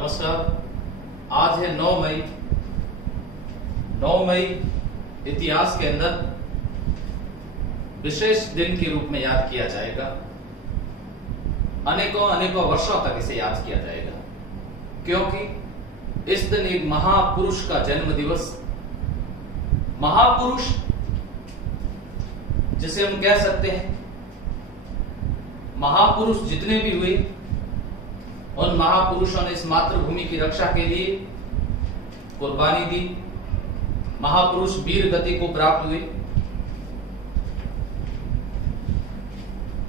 नमस्कार। आज है 9 मई। 9 मई इतिहास के अंदर विशेष दिन के रूप में याद किया जाएगा। अनेकों अनेकों वर्षों तक इसे याद किया जाएगा, क्योंकि इस दिन एक महापुरुष का जन्म दिवस, महापुरुष जिसे हम कह सकते हैं, महापुरुष जितने भी हुए उन महापुरुषों ने इस मातृभूमि की रक्षा के लिए कुर्बानी दी। महापुरुष वीर गति को प्राप्त हुए।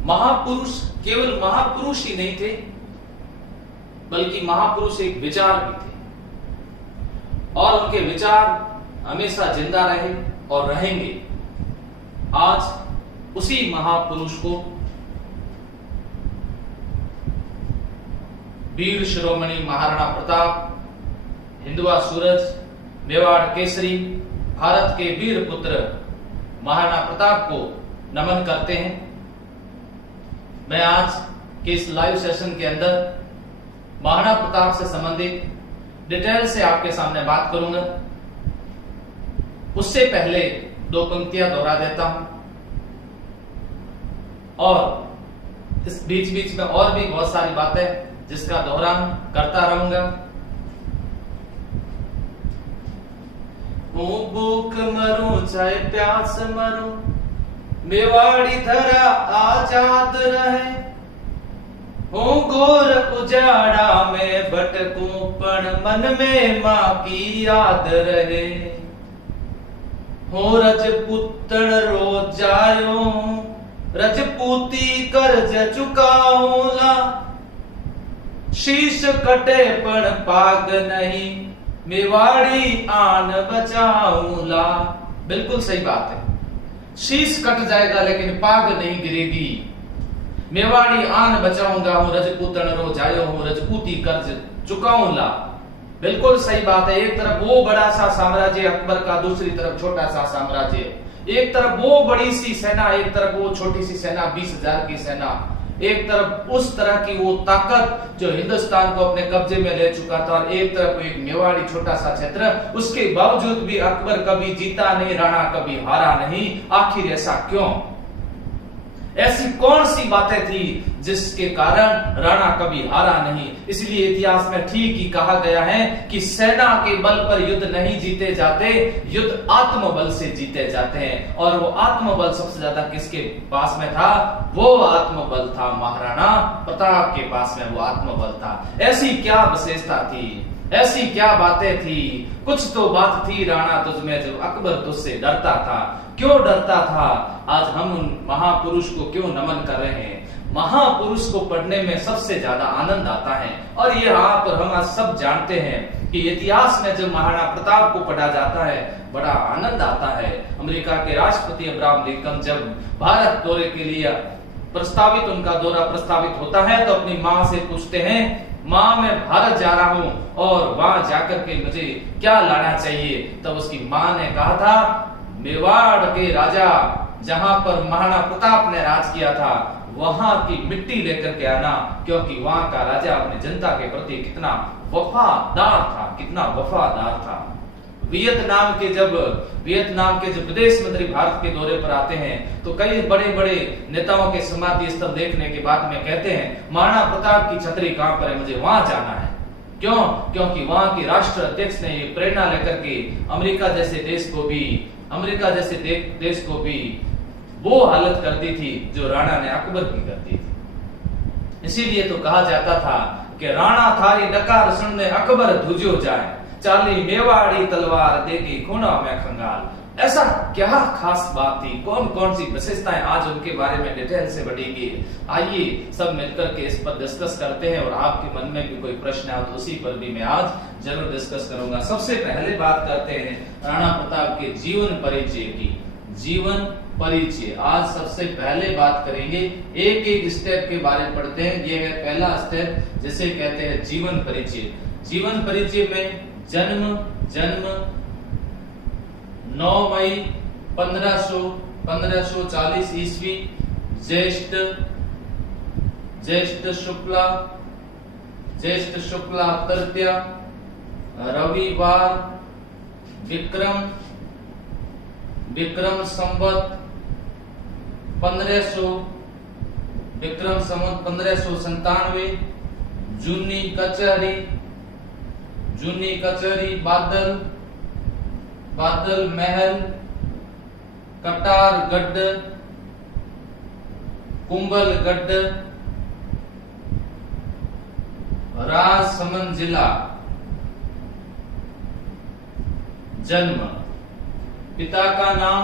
महापुरुष केवल महापुरुष ही नहीं थे, बल्कि महापुरुष एक विचार भी थे और उनके विचार हमेशा जिंदा रहे और रहेंगे। आज उसी महापुरुष को वीर शिरोमणि महाराणा प्रताप, हिंदुआ सूरज, मेवाड़ केसरी, भारत के वीर पुत्र महाराणा प्रताप को नमन करते हैं। मैं आज के इस लाइव सेशन के अंदर महाराणा प्रताप से संबंधित डिटेल से आपके सामने बात करूंगा। उससे पहले दो पंक्तियां दोहरा देता हूं और इस बीच बीच में और भी बहुत सारी बातें जिसका दोहरान करता रहूंगा। भूख मरूं चाहे प्यास मरूं, मेवाड़ी धरा आजाद रहे। हूं घोर उजाड़ा में भटकूं, पण मन में मां की याद रहे। हो रजपुतन रो जायो, रजपूती कर्ज चुकाऊला। शीश कटे पण पाग नहीं, मेवाड़ी आन बचाऊला। बिल्कुल सही बात है। शीश कट जाएगा लेकिन पाग नहीं गिरेगी। मेवाड़ी आन बचाऊंगा, हूं रजपूतन रो जायो, हूं रजपूती कर्ज चुकाऊंला। बिल्कुल सही बात है। एक तरफ वो बड़ा सा साम्राज्य अकबर का, दूसरी तरफ छोटा सा साम्राज्य। एक तरफ वो बड़ी सी सेना, एक तरफ वो छोटी सी सेना, 20,000 की सेना। एक तरफ उस तरह की वो ताकत जो हिंदुस्तान को अपने कब्जे में ले चुका था, और एक तरफ एक मेवाड़ी छोटा सा क्षेत्र। उसके बावजूद भी अकबर कभी जीता नहीं, राणा कभी हारा नहीं। आखिर ऐसा क्यों? ऐसी कौन सी बातें थी जिसके कारण राणा कभी हारा नहीं? इसलिए इतिहास में ठीक ही कहा गया है कि सेना के बल पर युद्ध नहीं जीते जाते, युद्ध आत्मबल से जीते जाते हैं। और वो आत्मबल सबसे ज्यादा किसके पास में था? वो आत्मबल था महाराणा प्रताप के पास में, वो आत्मबल था। ऐसी क्या विशेषता थी, ऐसी क्या बातें थी? कुछ तो बात थी राणा तुझमें जो अकबर तुझसे डरता था। क्यों डरता था? आज हम उन महापुरुष को क्यों नमन कर रहे हैं? महापुरुष को पढ़ने में सबसे ज्यादा आनंद आता है, और ये आप और हम आज सब जानते हैं कि इतिहास में जब महाराणा प्रताप को पढ़ा जाता है बड़ा आनंद आता है। अमेरिका के राष्ट्रपति अब्राहम लिंकन जब भारत दौरे के लिए प्रस्तावित, उनका दौरा प्रस्तावित होता है, तो अपनी मां से पूछते हैं, मां मैं भारत जा रहा हूं और वहां जाकर के मुझे क्या लाना चाहिए? तब उसकी मां ने कहा था, मेवाड़ के राजा जहां पर महाराणा प्रताप ने राज किया था वहां की मिट्टी लेकर के आना, क्योंकि वहां का राजा अपनी जनता के प्रति कितना वफादार था, कितना वफादार था। वियतनाम के जब विदेश मंत्री भारत के दौरे पर आते हैं तो कई बड़े बड़े नेताओं के समाधि स्थल देखने के बाद में कहते हैं, महाराणा प्रताप की छतरी कहां पर है, मुझे वहां जाना है। क्यों? क्योंकि वहां के राष्ट्र अध्यक्ष ने ये प्रेरणा लेकर के अमेरिका जैसे देश को भी वो हालत कर दी थी जो राणा ने अकबर की कर दी थी। इसीलिए तो कहा जाता था कि राणा थारी डकार सुनने अकबर धुजो जाए, चाली मेवाड़ी तलवार देगी खूना में खंगाल। ऐसा क्या खास बात थी? कौन कौन सी विशेषताएं आज उनके बारे में डिटेल से बढ़ेगी। आइए सब मिलकर के इस पर डिस्कस करते हैं, और आपके मन में भी कोई प्रश्न है तो उसी पर भी मैं आज जरूर डिस्कस करूंगा। सबसे पहले बात करते हैं राणा प्रताप के जीवन परिचय की। जीवन परिचय आज सबसे पहले बात करेंगे। एक एक स्टेप के बारे में पढ़ते हैं। ये है पहला स्टेप, जिसे कहते हैं जीवन परिचय। जीवन परिचय में जन्म 9 मई 1540 ईस्वी, ज्येष्ठ शुक्ला ज्येष्ठ शुक्ला तृतीया, रविवार, विक्रम संवत 1597, जूनी कचहरी, बादल महल, कटार गढ़, कुंभल गढ़, राजसमंद जिला। जन्म, पिता का नाम,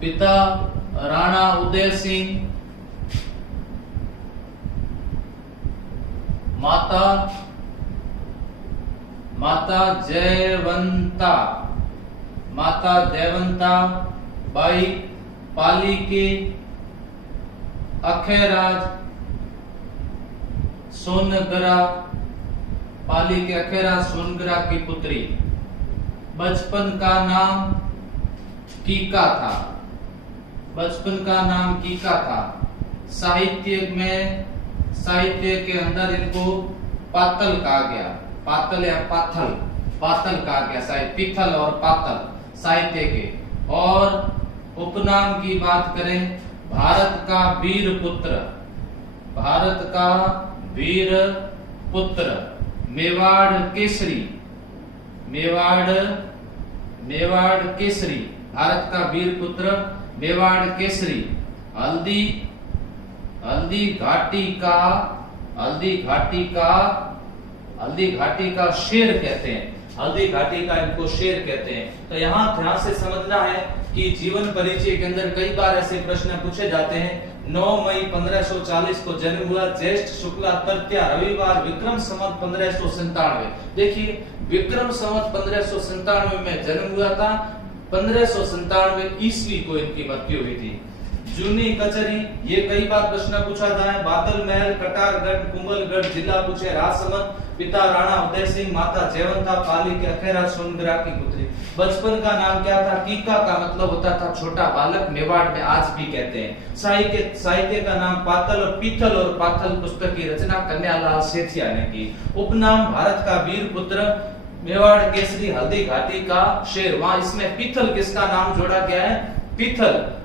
पिता राणा उदय सिंह, माता जयवंता बाई पाली के अखेराज सोनगरा की पुत्री। बचपन का नाम कीका था। साहित्य के अंदर इनको पातल कहा गया, पातल कहा गया, पीथल और पातल साहित्य के। और उपनाम की बात करें, भारत का वीर पुत्र, मेवाड़ केसरी, भारत का वीर पुत्र मेवाड़ केसरी। हल्दी घाटी का शेर कहते हैं, हल्दी घाटी का इनको शेर कहते हैं। तो यहाँ ध्यान से समझना है कि जीवन परिचय के अंदर कई बार ऐसे प्रश्न पूछे जाते हैं। 9 मई 1540 को जन्म हुआ, ज्येष्ठ शुक्ला तृतीया, रविवार, विक्रम संवत 1597। देखिए विक्रम संवत 1597 में जन्म हुआ था, 1597 ईस्वी को इनकी मृत्यु हुई थी। जूनी कचहरी, ये कई बार प्रश्न पूछा था है। बादल महल, कटारगढ़, कुंभलगढ़ जिला पूछे, राजसमंद, पिता राणा उदय सिंह, माता जयवंता पाली के अखेरा सोनगरा की पुत्री। बचपन का नाम क्या था? कीका का मतलब होता था छोटा बालक, मेवाड़ में आज भी कहते हैं। साहित्य का नाम पातल और पीथल और पाथल पुस्तक की रचना कन्यालाल सेठिया ने की। उपनाम भारत का वीर पुत्र, मेवाड़ केसरी, हल्दी घाटी का शेर। वहां इसमें पीथल किसका नाम जोड़ा गया है?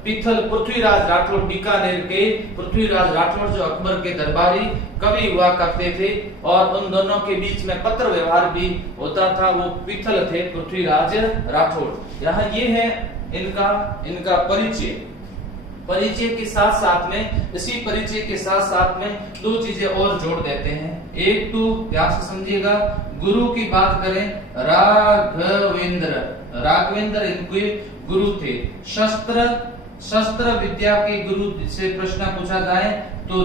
पीथल पृथ्वीराज राठौड़, बीकानेर के पृथ्वीराज राठौड़ जो अकबर के दरबारी कवि हुआ करते थे और उन दोनों के बीच में पत्र व्यवहार भी होता था, वो पीथल थे पृथ्वीराज राठौड़। यहाँ ये है इनका परिचय के साथ में, इसी परिचय के साथ में दो चीजें और जोड़ देते हैं। एक तो ध्यान से समझिएगा, गुरु की बात करें, राघवेंद्र इनके गुरु थे। शस्त्र विद्या के गुरु से प्रश्न पूछा जाए तो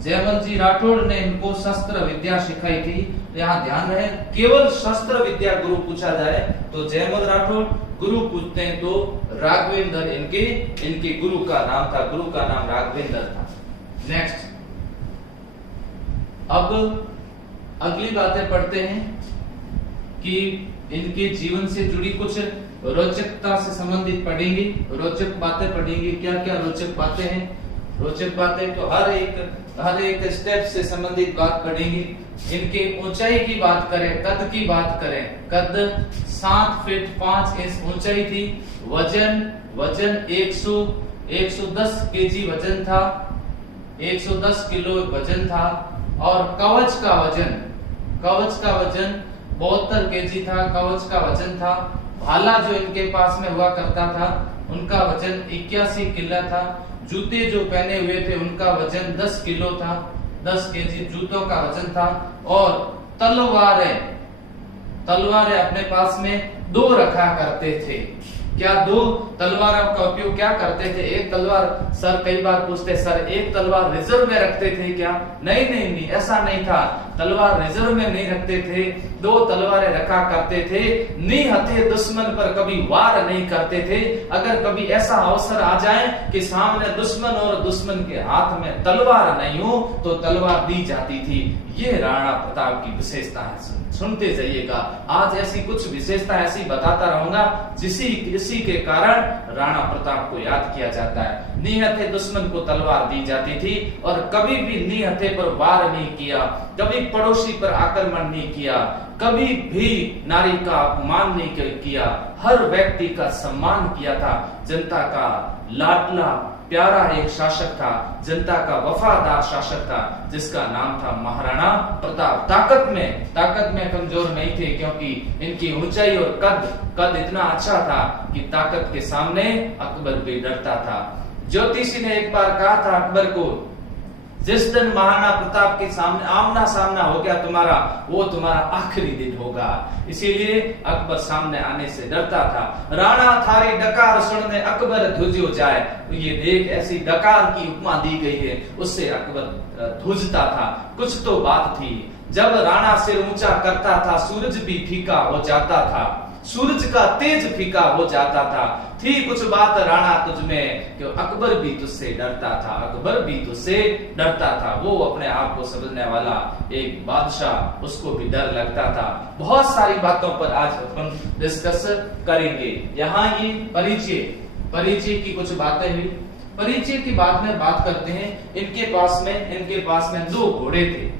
जयमल जी राठौड़ ने इनको शस्त्र विद्या सिखाई थी। यहाँ ध्यान रहे, केवल शस्त्र विद्या गुरु पूछा जाए तो जयमल राठौड़, गुरु पूछते हैं तो राघवेंद्र इनके गुरु का नाम था, गुरु का नाम राघवेंद्र था। नेक्स्ट, अब अगली बातें पढ़ते हैं कि इनके जीवन से जुड़ी कुछ रोचकता से संबंधित पढ़ेंगे, रोचक बातें पढ़ेंगे। क्या क्या रोचक बातें हैं? रोचक बातें तो हर एक स्टेप से संबंधित बात पढ़ेंगे। इनके ऊंचाई की बात करें, कद की बात करें, कद 7 फीट 5 इंच ऊंचाई थी। वजन 110 केजी वजन था, 110 किलो वजन था। और कवच का वजन 72 केजी था, कवच का वजन था। भाला जो इनके पास में हुआ करता था उनका वजन 81 किलो था। जूते जो पहने हुए थे उनका वजन 10 किलो था, 10 केजी जूतों का वजन था। और तलवारें अपने पास में 2 रखा करते थे। क्या 2 तलवारों का उपयोग क्या करते थे? एक तलवार, सर कई बार पूछते, सर एक तलवार रिजर्व में रखते थे क्या? नहीं, ऐसा नहीं था। तलवार रिजर्व में नहीं रखते थे, 2 तलवारें रखा करते थे, निहत्थे दुश्मन पर कभी वार नहीं करते थे। अगर कभी ऐसा अवसर आ जाए कि सामने दुश्मन और दुश्मन के हाथ में तलवार नहीं हो तो तलवार दी जाती थी। ये राणा प्रताप की विशेषता है, सुनते जाइएगा। आज ऐसी कुछ विशेषता ऐसी बताता रहूंगा इसी के कारण राणा प्रताप को याद किया जाता है। निहत्थे दुश्मन को तलवार दी जाती थी और कभी भी निहत्थे पर वार नहीं किया, कभी पड़ोसी पर आक्रमण नहीं किया, कभी भी नारी का अपमान नहीं किया, हर व्यक्ति का सम्मान किया था। जनता का लाडला प्यारा एक शासक था, जनता का वफादार शासक था, जिसका नाम था महाराणा प्रताप। ताकत में कमजोर नहीं थे, क्योंकि इनकी ऊंचाई और कद इतना अच्छा था कि ताकत के सामने अकबर भी डरता था। ज्योतिषी ने एक बार कहा था अकबर को, जिस दिन महाराणा प्रताप के सामने आमना सामना हो गया तुम्हारा, वो तुम्हारा आखिरी दिन होगा। इसीलिए अकबर सामने आने से डरता था। राणा थारी डकार सुनने अकबर ध्वजो जाए, तो ये देख ऐसी डकार की उपमा दी गई है, उससे अकबर ध्वजता था। कुछ तो बात थी, जब राणा सिर ऊंचा करता था सूरज भी फीका हो जाता था, सूरज का तेज फीका हो जाता था। थी कुछ बात राणा तुझ में कि अकबर भी तुझसे डरता था, अकबर भी तुझसे डरता था। वो अपने आप को समझने वाला एक बादशाह, उसको भी डर लगता था। बहुत सारी बातों पर आज हम डिस्कस करेंगे। यहाँ ये परिचय की कुछ बातें हुई। परिचय की बात में बात करते हैं। इनके पास में 2 घोड़े थे।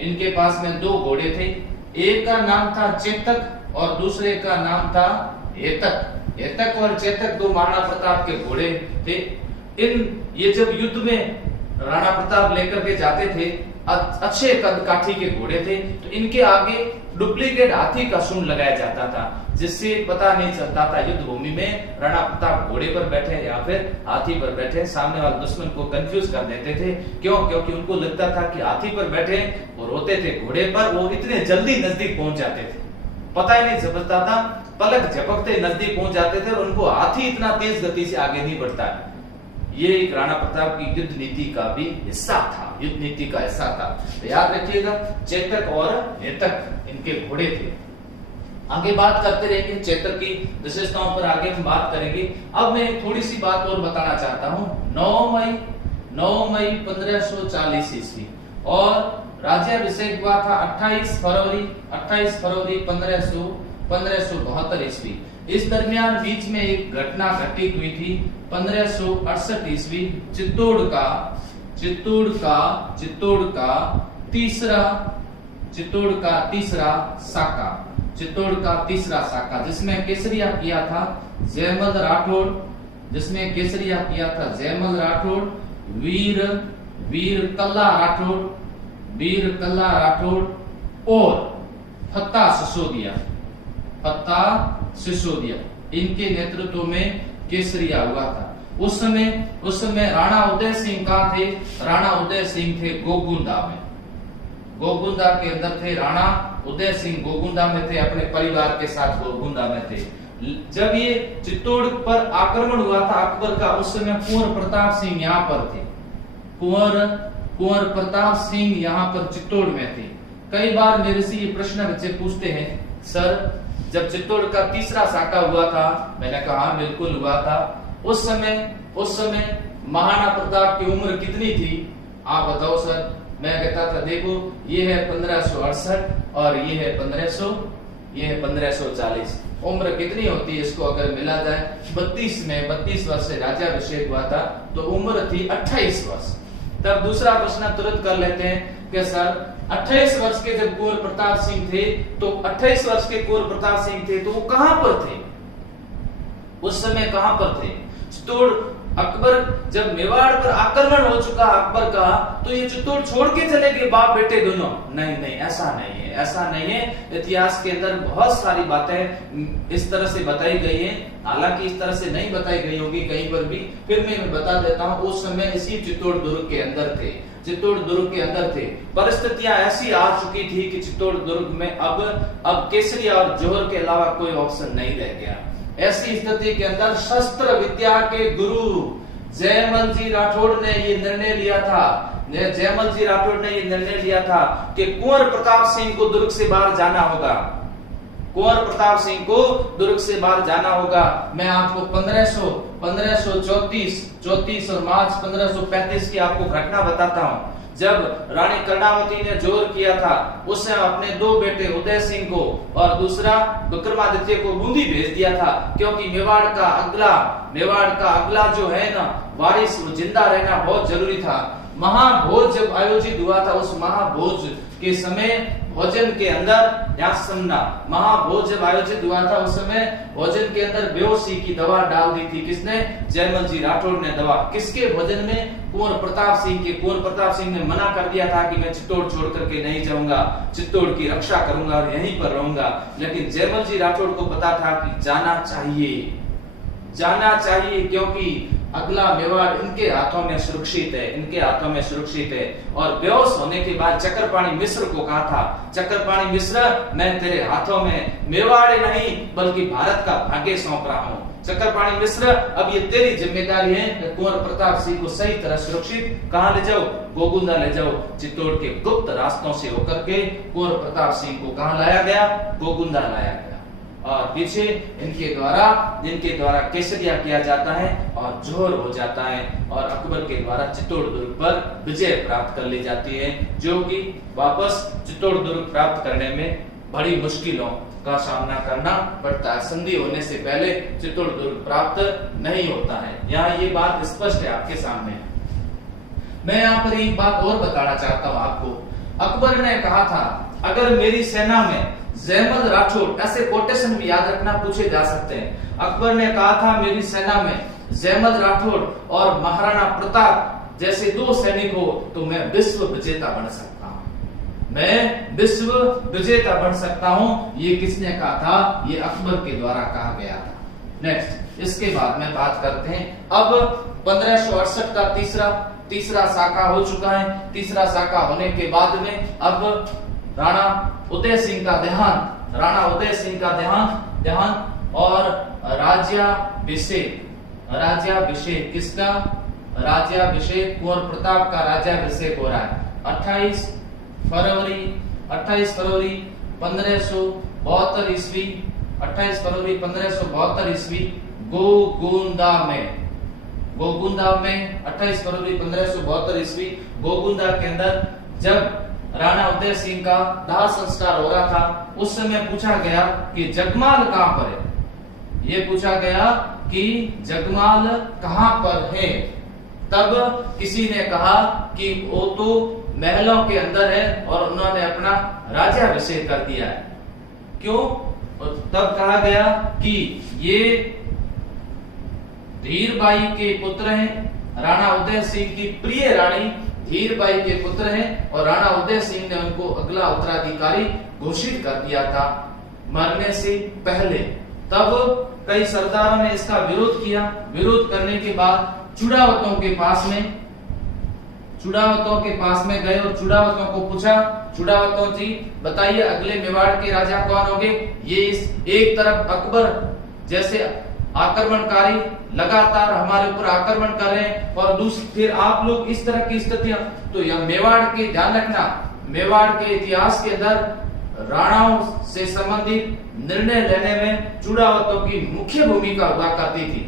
इनके पास में 2 घोड़े थे। एक का नाम था चेतक और दूसरे का नाम था हेतक और चेतक 2 महाराणा प्रताप के घोड़े थे। ये जब युद्ध में राणा प्रताप लेकर के जाते थे, अच्छे कद काठी के घोड़े थे, तो इनके आगे डुप्लीकेट हाथी का सूंड लगाया जाता था, जिससे पता नहीं चलता था युद्ध भूमि में राणा प्रताप घोड़े पर बैठे या फिर हाथी पर बैठे। सामने वाले दुश्मन को कंफ्यूज कर देते थे। क्योंकि उनको लगता था कि हाथी पर बैठे और होते थे घोड़े पर, वो इतने जल्दी नजदीक पहुंच जाते थे, पता ही नहीं चलता था, पलक झपकते नजदीक पहुंच जाते थे और उनको हाथी इतना तेज गति से आगे नहीं बढ़ता है। ये एक राणा प्रताप की युद्ध नीति का भी हिस्सा था, युद्ध नीति का हिस्सा था। तो याद रखिएगा, चेतक और हेतक इनके घोड़े थे। आगे बात करते रहेंगे, चेतक की विशेषताओं पर आगे हम बात करेंगे। अब मैं थोड़ी सी बात और बताना चाहता हूँ। 9 मई 1540 ईस्वी और राज्याभिषेक हुआ था 28 फरवरी 1572 ईस्वी। इस दरमियान बीच में एक घटना घटित हुई थी 1568 ईस्वी। चित्तौड़ का तीसरा साका जिसमें केसरिया किया था जयमल राठौड़, वीर कल्ला राठौड़ और फत्ता सिसोदिया इनके नेतृत्व में केसरिया हुआ था। उस समय राणा उदय सिंह कहाँ थे? राणा उदय सिंह थे गोगुंदा के अंदर थे। राणा उदय सिंह गोगुंदा में थे, अपने परिवार के साथ गोगुंदा में थे। जब ये चित्तौड़ पर आक्रमण हुआ था अकबर का, उस समय कुंवर प्रताप सिंह यहाँ पर थे। कुंवर प्रताप सिंह यहाँ पर चित्तौड़ में थे। कई बार मेरे से ये प्रश्न बच्चे पूछते हैं, सर जब चित्तौड़ का तीसरा साका हुआ था, मैंने कहा बिल्कुल हुआ था। उस समय महाराणा प्रताप की उम्र कितनी थी आप बताओ सर? मैं कहता था देखो ये है 1568 और ये है 1540। उम्र कितनी होती है इसको अगर मिला जाए? 32 वर्ष से राज्याभिषेक हुआ था तो उम्र थी 28 वर्ष। तब दूसरा प्रश्न तुरंत कर लेते हैं कि सर 28 वर्ष के जब कुंवर प्रताप सिंह थे तो 28 वर्ष के कुंवर प्रताप सिंह थे तो वो कहां पर थे? उस समय कहां पर थे? चित्तौड़ अकबर जब मेवाड़ पर आक्रमण हो चुका अकबर का, तो ये चित्तौड़ छोड़ के चले गए बाप बेटे दोनों? नहीं, ऐसा नहीं है। इतिहास के अंदर बहुत सारी बातें इस तरह से बताई गई हैं, हालांकि इस तरह से नहीं बताई गई होगी कहीं पर भी, फिर मैं बता देता हूँ। उस समय इसी चित्तौड़ दुर्ग के अंदर थे। परिस्थितियां ऐसी आ चुकी थी कि चित्तौड़ दुर्ग में अब केसरिया और जौहर के अलावा कोई ऑप्शन नहीं रह गया। ऐसी स्थिति के अंदर शस्त्र विद्या के गुरु जयमल जी राठौड़ ने ये निर्णय लिया था, जयमल जी राठौड़ ने ये निर्णय लिया था कि कुंवर प्रताप सिंह को दुर्ग से बाहर जाना होगा, कुंवर प्रताप सिंह को दुर्ग से बाहर जाना होगा। मैं आपको 1534 और मार्च 1535 की आपको घटना बताता हूं। जब रानी कर्णावती ने जोर किया था, उसने अपने दो बेटे उदय सिंह को और दूसरा विक्रमादित्य को बूंदी भेज दिया था, क्योंकि मेवाड़ का अगला जो है ना वारिस, वो जिंदा रहना बहुत जरूरी था। महाभोज जब आयोजित हुआ था, उस महाभोज के समय भोजन के अंदर, यहाँ सुनना, महाभोज जब आयोजित हुआ था उस समय भोजन के अंदर बेहोशी की दवा डाल दी थी। किसने? जयमल जी राठौड़ ने दवा। किसके भोजन में? कुंवर प्रताप सिंह के। कुंवर प्रताप सिंह ने मना कर दिया था कि मैं चित्तौड़ छोड़ करके नहीं जाऊंगा, चित्तौड़ की रक्षा करूंगा और यहीं पर रहूंगा। लेकिन जयमल जी राठौड़ को पता था कि जाना चाहिए, क्योंकि अगला मेवाड़ इनके हाथों में सुरक्षित है। और बेहोश होने के बाद चक्रपाणी मिश्र को कहा था, चक्रपाणी मिश्र, मैं तेरे हाथों में मेवाड़ नहीं बल्कि भारत का भाग्य सौंप रहा हूँ। चक्रपाणी मिश्र, अब ये तेरी जिम्मेदारी है, कुंवर प्रताप सिंह को सही तरह सुरक्षित कहां ले जाओ? गोगुंदा ले जाओ। चित्तौड़ के गुप्त रास्तों से होकर के कुंवर प्रताप सिंह को कहां लाया गया? गोगुंदा लाया गया। और पीछे इनके द्वारा केसरिया किया जाता है और जोहर हो जाता है, और अकबर के द्वारा चित्तौड़ दुर्ग पर विजय प्राप्त कर ली जाती है, जो कि वापस चित्तौड़ दुर्ग प्राप्त करने में बड़ी मुश्किलों का सामना करना पड़ता है। संधि होने से पहले चित्तौड़ दुर्ग प्राप्त नहीं होता है। यहाँ ये बात स्पष्ट है आपके सामने। मैं यहाँ पर एक बात और बताना चाहता हूँ आपको। अकबर ने कहा था, अगर मेरी सेना में जयमल राठौड़, ऐसे कोटेशन भी याद रखना, पूछे जा सकते हैं। अकबर ने कहा था, मेरी सेना में जयमल राठौड़ और महाराणा प्रताप जैसे दो सैनिक हो तो मैं विश्व विजेता बन सकता हूं। ये किसने कहा था? ये अकबर के द्वारा कहा गया था। नेक्स्ट, इसके बाद में बात करते हैं। अब 1568 का तीसरा साका हो चुका है। तीसरा साका होने के बाद में अब राणा उदय सिंह का देहांत और राज्याभिषेक। किसका? राज्याभिषेक, कुंवर प्रताप का राज्याभिषेक हो रहा है 28 फरवरी 1572 ईस्वी। 28 फरवरी 1572 ईस्वी गोगुंदा में 28 फरवरी 1572 ईस्वी गोगुंदा के अंदर जब राणा उदय सिंह का दाह संस्कार हो रहा था, उस समय पूछा गया कि जगमाल कहां पर है। ये पूछा गया कि जगमाल कहां पर है। तब किसी ने कहा कि वो तो महलों के अंदर है, और उन्होंने अपना राज्याभिषेक कर दिया है। क्यों? तब कहा गया कि ये धीरबाई के पुत्र हैं। राणा उदय सिंह की प्रिय रानी धीरबाई के पुत्र हैं, और राणा उदय सिंह ने उनको अगला उत्तराधिकारी घोषित कर दिया था मरने से पहले। तब कई सरदारों ने इसका विरोध किया। विरोध करने के बाद चुड़ावतों के पास में गए और चुड़ावतों को पूछा, चुड़ावतों जी बताइए अगले मेवाड़ के राजा कौन होंगे? ये एक तरफ अकबर जैसे आक्रमणकारी लगातार हमारे ऊपर आक्रमण कर रहे हैं, और दूसरी फिर आप लोग इस तरह की स्थितियां। तो यह मेवाड़ के, ध्यान रखना, मेवाड़ के इतिहास के अंदर राणाओं से संबंधित निर्णय लेने में चुड़ावतों की मुख्य भूमिका हुआ करती थी।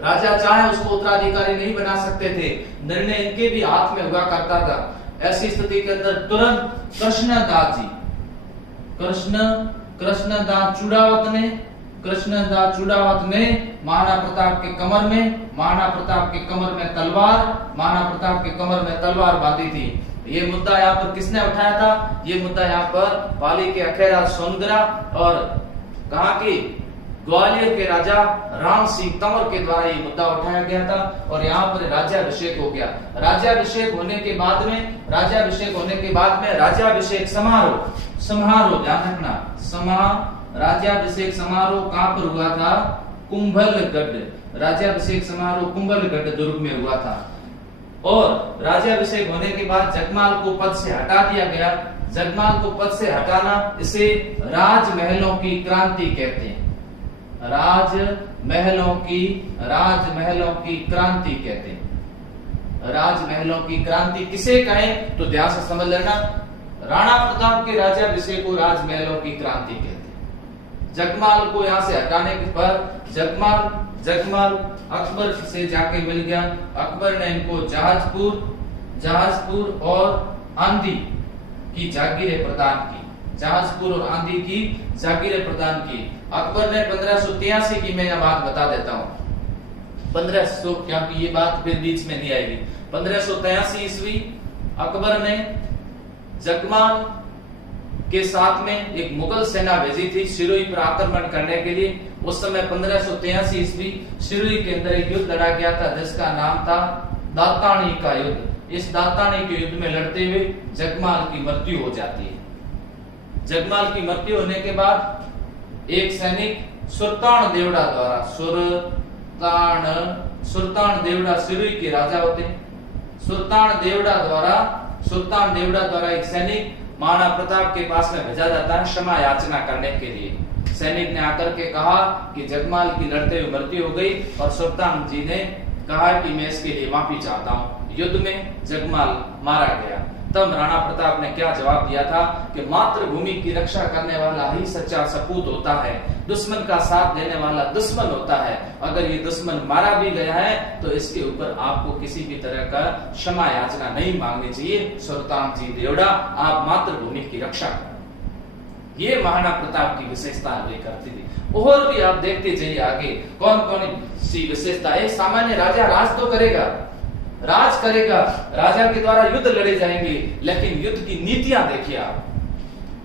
राजा चाहे उसको उत्तराधिकारी नहीं बना सकते थे, निर्णय इनके भी हाथ में हुआ करता था। ऐसी स्थिति के अंदर तुरंत कृष्णदास चुड़ावत ने महाराणा प्रताप के कमर में तलवार बांधी थी। ये मुद्दा यहाँ पर किसने उठाया था? ये मुद्दा यहाँ पर पाली के अखेरा सोनगरा और कहाँ की ग्वालियर के राजा राम सिंह तंवर के द्वारा ये मुद्दा उठाया गया था, और यहाँ पर राज्याभिषेक हो गया। राज्याभिषेक होने के बाद में राज्याभिषेक समारोह ध्यान रखना, राज्याभिषेक समारोह कहाँ पर हुआ था? कुंभलगढ़। राज्याभिषेक समारोह कुंभलगढ़ दुर्ग में हुआ था। और राज्याभिषेक होने के बाद जगमाल को पद से हटा दिया गया। जगमाल को पद से हटाना, इसे राजमहलों की क्रांति कहते हैं। राजमहलों की क्रांति कहते हैं। राजमहलों की क्रांति किसे कहें तो ध्यान से समझ लेना, राणा प्रताप के राज्याभिषेक को राजमहलों की क्रांति कहते हैं। जगमाल को यहां से हटाने पर जगमाल अकबर से जाके मिल गया। अकबर ने इनको जहाजपुर और आंधी की जागीरें प्रदान की। जहाजपुर और आंधी की जागीरें प्रदान की। अकबर ने 1583 की, मैं यह बात बता देता हूं 1500, क्योंकि ये बात फिर बीच में नहीं आएगी। 1583 ईस्वी अकबर ने जगमाल के साथ में एक मुगल सेना भेजी थी सिरोही पर आक्रमण करने के लिए। उस समय 1583 ईस्वी सिरोही के अंदर एक युद्ध लड़ा गया था जिसका नाम था दातानी का युद्ध। इस दातानी के युद्ध में लड़ते हुए जगमाल की मृत्यु हो जाती है। जगमाल की मृत्यु होने के बाद एक सैनिक सुल्तान देवड़ा द्वारा, सुल्तान देवड़ा सिरोही के राजा होते हैं। सुल्तान देवड़ा द्वारा एक सैनिक महाराणा प्रताप के पास में भेजा जाता है क्षमा याचना करने के लिए। सैनिक ने आकर के कहा कि जगमाल की लड़ते हुए मृत्यु हो गई और सुल्तान जी ने कहा कि मैं इसके लिए माफी चाहता हूं। युद्ध में जगमाल मारा गया। तब राणा प्रताप ने क्या जवाब दिया था कि मातृभूमि की रक्षा करने वाला ही सच्चा सपूत होता है, दुश्मन का साथ देने वाला दुश्मन होता है। अगर ये दुश्मन मारा भी गया है तो इसके ऊपर आपको किसी भी तरह का क्षमा याचना नहीं मांगनी चाहिए। सुल्तान जी देवड़ा, आप मातृभूमि की रक्षा करें। ये महाराणा प्रताप की विशेषता हुई करती थी। और भी आप देखते जाइए आगे कौन कौन सी विशेषता। एक सामान्य राजा राज तो करेगा, राजा के द्वारा युद्ध लड़े जाएंगे, लेकिन युद्ध की नीतियां देखिए आप।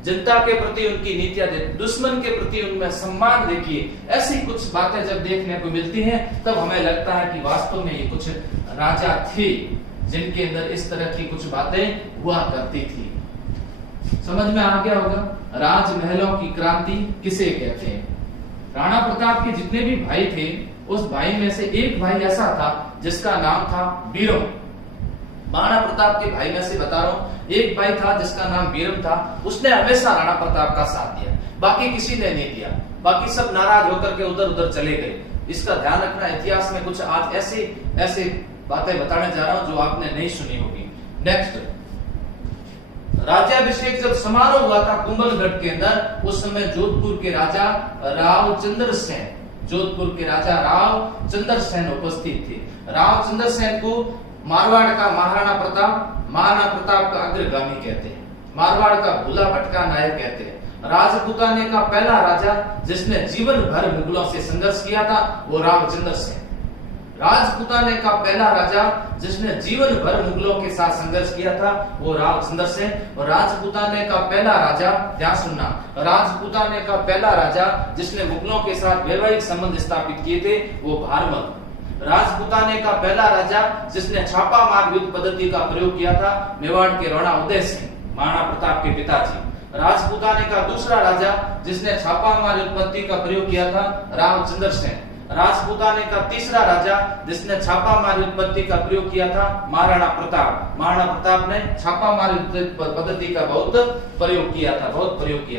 जनता के प्रति उनकी नीतियां देखिए, दुश्मन के प्रति उनमें सम्मान देखिए। ऐसी कुछ बातें जब देखने को मिलती हैं तब हमें लगता है कि वास्तव में ये कुछ राजा थे जिनके अंदर इस तरह की कुछ बातें हुआ करती थी। समझ में आ गया होगा राजमहलों की क्रांति किसे कहते हैं। राणा प्रताप के जितने भी भाई थे उस भाई में से एक भाई ऐसा था जिसका नाम था बीरम। महाराणा प्रताप के भाई में से बता रहा हूं, एक भाई था जिसका नाम बीरम था। उसने हमेशा राणा प्रताप का साथ दिया, बाकी किसी ने नहीं दिया। बाकी सब नाराज होकर के उधर उधर चले गए। इसका ध्यान रखना, इतिहास में कुछ आज ऐसे बातें बताने जा रहा हूं जो आपने नहीं सुनी होगी। नेक्स्ट, राज्याभिषेक जब समारोह हुआ था कुंभलगढ़ के अंदर, उस समय जोधपुर के राजा रावचंद्र सेन उपस्थित थे। रावचंद्र सेन को मारवाड़ का महाराणा प्रताप का अग्रगामी कहते हैं, मारवाड़ का भूला भटका नायक कहते हैं। राजपूताने का पहला राजा जिसने जीवन भर मुगलों से संघर्ष किया था वो रावचंद्र सेन। राजपूताने का पहला राजा जिसने जीवन भर मुगलों के साथ संघर्ष किया था वो रावचंद्र सेन। और राजपूताने का पहला राजा, ध्यान सुनना, राजपूताने का पहला राजा जिसने मुगलों के साथ वैवाहिक संबंध स्थापित किए थे वो भारमल। राजपूताने का पहला राजा जिसने छापा मार युद्ध पद्धति का प्रयोग किया था मेवाड़ के राणा उदय सिंह, महाराणा प्रताप के पिताजी। राजपूताने का दूसरा राजा जिसने छापा मार युद्ध पद्धति का प्रयोग किया था रावचंद्र सेन। राजपूताने का तीसरा राजा जिसने छापा मार युद्ध पद्धति का प्रयोग किया था महाराणा प्रताप। महाराणा प्रताप ने छापा मार युद्ध पद्धति का बहुत प्रयोग किया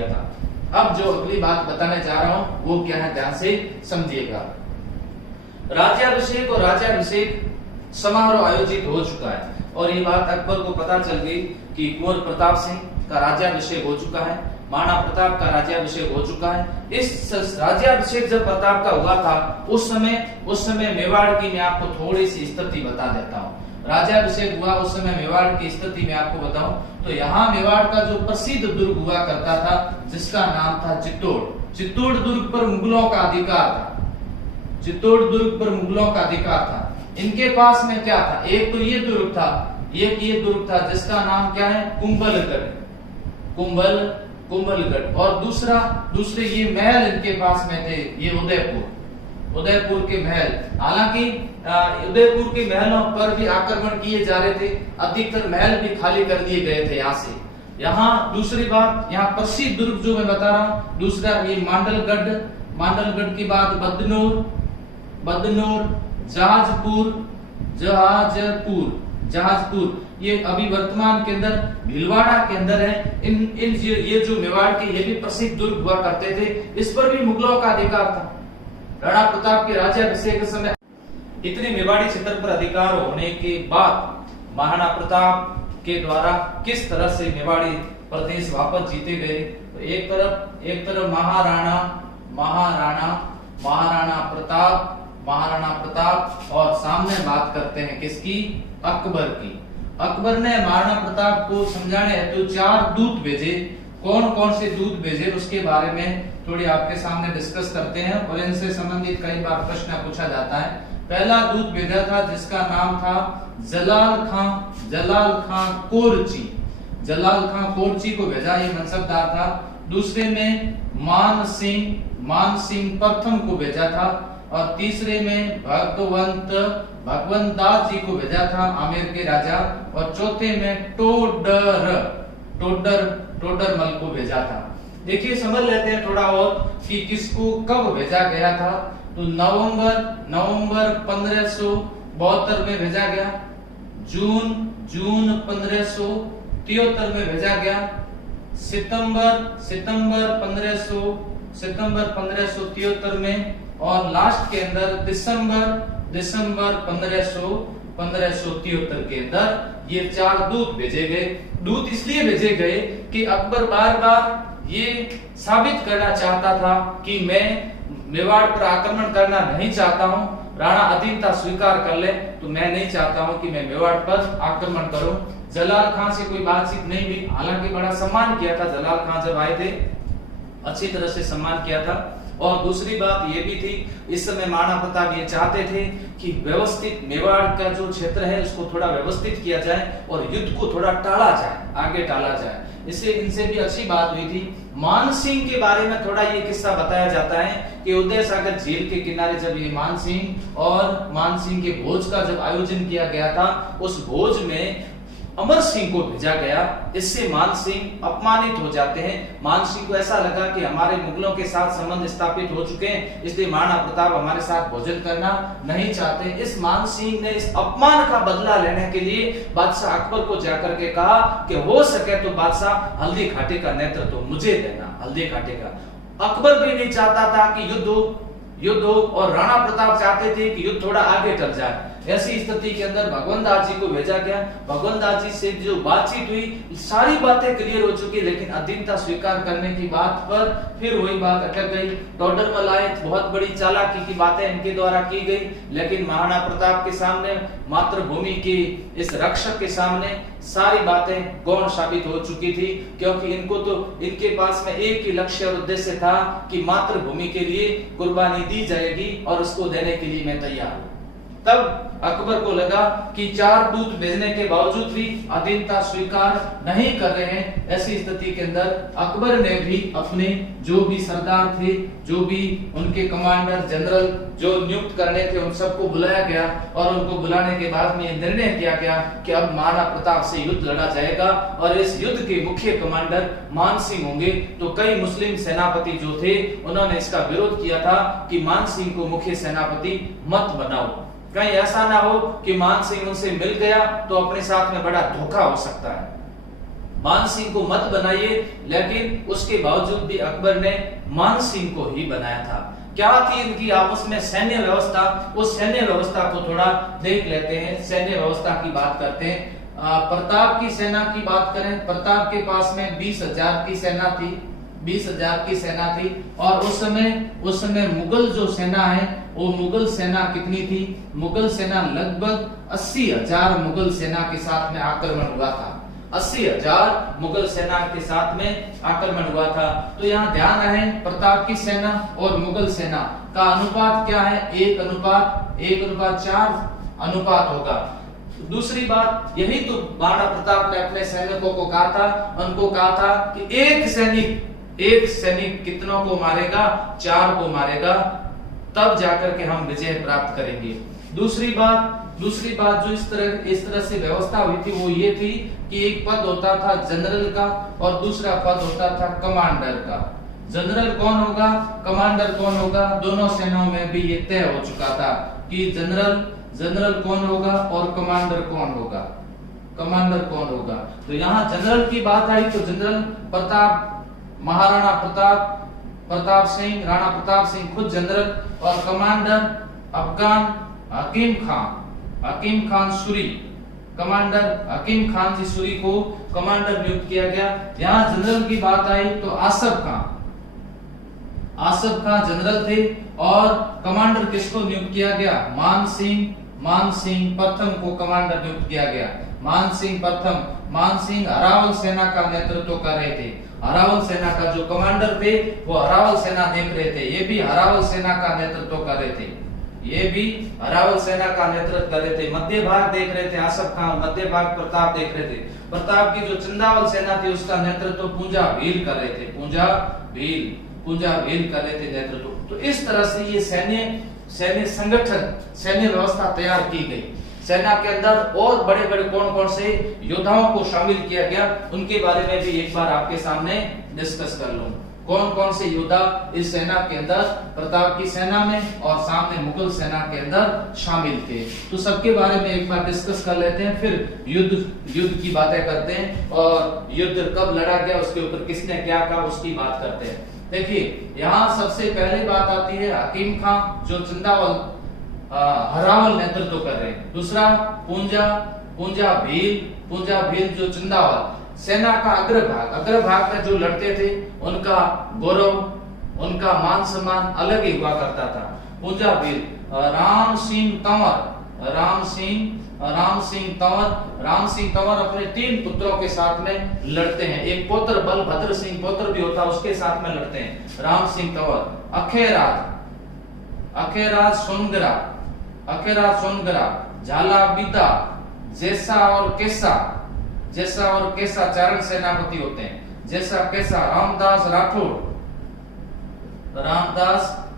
था। अब जो अगली बात बताने जा रहा हूं वो क्या है, ध्यान से समझिएगा। राज्याभिषेक और राजाभिषेक समारोह आयोजित हो चुका है और ये बात अकबर को पता चल गई कि कुंवर प्रताप सिंह का राज्याभिषेक हो चुका है, महाराणा प्रताप का राज्याभिषेक हो चुका है। इस राज्याभिषेक जब प्रताप का हुआ था उस समय मेवाड़ की मैं आपको थोड़ी सी स्थिति बता देता हूँ। राज्याभिषेक हुआ उस समय मेवाड़ की स्थिति में आपको बताऊं तो यहाँ मेवाड़ का जो प्रसिद्ध दुर्ग हुआ करता था जिसका नाम था चित्तौड़। चित्तौड़ दुर्ग पर मुगलों का अधिकार था। चित्तौड़ दुर्ग पर मुगलों का अधिकार था। इनके पास में क्या था, एक तो ये दुर्ग था, एक ये दुर्ग था जिसका नाम क्या है, कुंभलगढ़, और दूसरे ये महल इनके पास में थे, ये उदयपुर के महल। हालांकि उदयपुर के महलों पर भी आक्रमण किए जा रहे थे, अधिकतर महल भी खाली कर दिए गए थे यहाँ से। यहाँ दूसरी बात, यहाँ प्रसिद्ध दुर्ग जो मैं बता रहा हूँ, दूसरा ये मांडलगढ़ के बाद बदनौर, जहाजपुर, ये अभी वर्तमान के अंदर भीलवाड़ा के अंदर है। ये जो मेवाड़ के ये भी प्रसिद्ध दुर्ग हुआ करते थे, इस पर भी मुगलों का अधिकार था। राणा प्रताप के राज्याभिषेक के समय इतने मेवाड़ी क्षेत्र पर अधिकार होने के बाद महाराणा प्रताप के द्वारा किस तरह से मेवाड़ी प्रदेश वापस जीते गए। तो एक तरफ महाराणा प्रताप और सामने बात करते हैं किसकी, अकबर की। अकबर ने महाराणा प्रताप को समझाने हेतु 4 दूत भेजे। कौन कौन से दूत भेजे उसके बारे में थोड़ी आपके सामने डिस्कस करते हैं और इनसे संबंधित कई बार प्रश्न पूछा जाता है। पहला दूत भेजा था जिसका नाम था जलाल खां कोरची। जलाल खां कोरची को भेजा, ये मनसबदार था। दूसरे में मान सिंह प्रथम को भेजा था और तीसरे में भगवंत दास जी को भेजा था, आमेर के राजा। और चौथे में टोडरमल को भेजा था। देखिए समझ लेते हैं थोड़ा और कि किसको कब भेजा गया था। तो नवंबर 1572 में भेजा गया, जून 1573 में भेजा गया, सितंबर 1573 में, और लास्ट के अंदर दिसंबर 1573 के अंदर ये 4 दूत भेजे गए। दूत इसलिए भेजे गए कि अकबर बार ये साबित करना चाहता था कि मैं मेवाड़ पर आक्रमण करना नहीं चाहता हूं। राणा अधीनता स्वीकार कर ले तो मैं नहीं चाहता हूं कि मैं मेवाड़ पर आक्रमण करूं। जलाल खान से कोई बातचीत नहीं हुई, हालांकि बड़ा सम्मान किया था जलाल खान जब आए थे, अच्छी तरह से सम्मान किया था। और दूसरी बात ये भी थी, इस समय महाराणा प्रताप ये चाहते थे कि व्यवस्थित मेवाड़ का जो क्षेत्र है उसको थोड़ा व्यवस्थित किया जाए और युद्ध को थोड़ा टाला जाए, आगे टाला जाए। इससे इनसे भी अच्छी बात हुई थी। मान सिंह के बारे में थोड़ा ये किस्सा बताया जाता है कि उदय सागर झील के किनारे जब ये मान सिंह के भोज का जब आयोजन किया गया था, उस भोज में अमर सिंह को भेजा गया। इससे मान सिंह अपमानित हो जाते हैं। मान सिंह को ऐसा लगा कि हमारे मुगलों के साथ संबंध स्थापित हो चुके हैं, इसलिए महाराणा प्रताप हमारे साथ भोजन करना नहीं चाहते। इस मान सिंह ने इस अपमान का बदला लेने के लिए बादशाह अकबर को जाकर के कहा कि हो सके तो बादशाह हल्दी घाटी का नेतृत्व मुझे देना, हल्दी घाटी का। अकबर भी नहीं चाहता था कि युद्ध हो और राणा प्रताप चाहते थे कि युद्ध थोड़ा आगे टल जाए। ऐसी स्थिति के अंदर भगवंत दास जी को भेजा गया। भगवंत दास जी से जो बातचीत हुई, सारी बातें क्लियर हो चुकी, लेकिन अधीनता स्वीकार करने की बात पर फिर वही बात अटक गई। टोडरमल आए, बहुत बड़ी चालाकी की बातें इनके द्वारा की गई, लेकिन महाराणा प्रताप के सामने, मातृभूमि के इस रक्षक के सामने सारी बातें गौण साबित हो चुकी थी, क्योंकि इनके पास में एक ही लक्ष्य और उद्देश्य था कि मातृभूमि के लिए कुर्बानी दी जाएगी और उसको देने के लिए मैं तैयार हूं। तब अकबर को लगा कि 4 दूत भेजने के बावजूद भी अधीनता स्वीकार नहीं कर रहे हैं। ऐसी स्थिति के अंदर अकबर ने भी अपने जो भी सरदार थे, जो भी उनके कमांडर जनरल जो नियुक्त करने थे, उन सबको बुलाया गया और उनको बुलाने के बाद में निर्णय किया गया कि अब महाराणा प्रताप से युद्ध लड़ा जाएगा और इस युद्ध के मुख्य कमांडर मान सिंह होंगे। तो कई मुस्लिम सेनापति जो थे उन्होंने इसका विरोध किया था कि मान सिंह को मुख्य सेनापति मत बनाओ, कहीं ऐसा ना हो कि मान सिंह उनसे मिल गया तो अपने साथ में बड़ा धोखा हो सकता है। मान सिंह को मत बनाइए, लेकिन उसके बावजूद भी अकबर ने मान सिंह को ही बनाया था। क्या थी इनकी आपस में सैन्य व्यवस्था, उस सैन्य व्यवस्था को थोड़ा देख लेते हैं। सैन्य व्यवस्था की बात करते हैं। प्रताप की सेना की बात करें, प्रताप के पास में 20,000 की सेना थी, 20,000 की सेना थी। और उस समय मुगल जो सेना है, वो मुगल सेना कितनी थी? मुगल सेना लगभग 80,000 मुगल सेना के साथ में आक्रमण हुआ था। 80,000 मुगल सेना के साथ में आक्रमण हुआ था। तो यहाँ ध्यान रहे, प्रताप की सेना और मुगल सेना का अनुपात क्या है? 1:4 अनुपात होगा। दूसरी बात, यही तो महाराणा प्रताप ने अपने सैनिकों को कहा था, उनको कहा था कि एक सैनिक कितनों को मारेगा? 4 को मारेगा, तब जाकर के हम विजय प्राप्त करेंगे। दूसरी बात जो इस तरह से व्यवस्था हुई थी वो ये थी कि एक पद होता था जनरल का और दूसरा पद होता था कमांडर का। जनरल कौन होगा, कमांडर कौन होगा, दोनों सेनाओं में भी ये तय हो चुका था कि जनरल कौन होगा और कमांडर कौन होगा। तो यहाँ जनरल की बात आई तो जनरल प्रताप, महाराणा प्रताप प्रताप सिंह, राणा प्रताप सिंह खुद जनरल, और कमांडर अफगान हकीम खान सूरी, कमांडर हकीम खान जी सूरी को कमांडर नियुक्त किया गया। यहाँ जनरल की बात आई तो आसफ खान जनरल थे, और कमांडर किसको नियुक्त किया गया? मान सिंह प्रथम को कमांडर नियुक्त किया गया। मान सिंह अरावल सेना का नेतृत्व कर रहे थे। अरावल सेना का जो कमांडर थे वो अरावल सेना देख रहे थे, ये भी अरावल सेना का नेतृत्व कर रहे थे, मध्य भाग देख रहे थे आसफ खान, मध्य भाग प्रताप देख रहे थे। प्रताप की जो चंदावल सेना थी उसका नेतृत्व पूंजा भील कर रहे थे, पूंजा भील कर रहे थे नेतृत्व। तो इस तरह से ये सैन्य संगठन, सैन्य व्यवस्था तैयार की गई। सेना के अंदर और बड़े बड़े कौन कौन से योद्धाओं को शामिल किया गया, उनके बारे में भी एक बार आपके सामने डिस्कस कर लूं। कौन कौन से योद्धा इस सेना के अंदर, प्रताप की सेना में और सामने मुगल सेना के अंदर शामिल थे, तो सबके बारे में एक बार डिस्कस कर लेते हैं। फिर युद्ध की बातें करते हैं, और युद्ध कब लड़ा गया, उसके ऊपर किसने क्या कहा, उसकी बात करते हैं। देखिए यहाँ सबसे पहले बात आती है हकीम खान जो चंदावल हरावल नेतृत्व कर रहे हैं। दूसरा पूंजा भील जो चंदावल सेना का अग्रभाग में जो लड़ते थे, उनका गौरव, उनका मान सम्मान अलग ही हुआ करता था। पूंजा भील राम सिंह तंवर अपने 3 पुत्रों के साथ में लड़ते हैं। एक पुत्र बलभद्र सिंह पुत्र भी होता, उसके साथ में लड़ते हैं राम सिंह तंवर। अखेराज सोनगरा, झाला बीता, जैसा और केसा चारण सेनापति होते हैं। जैसा केसा रामदास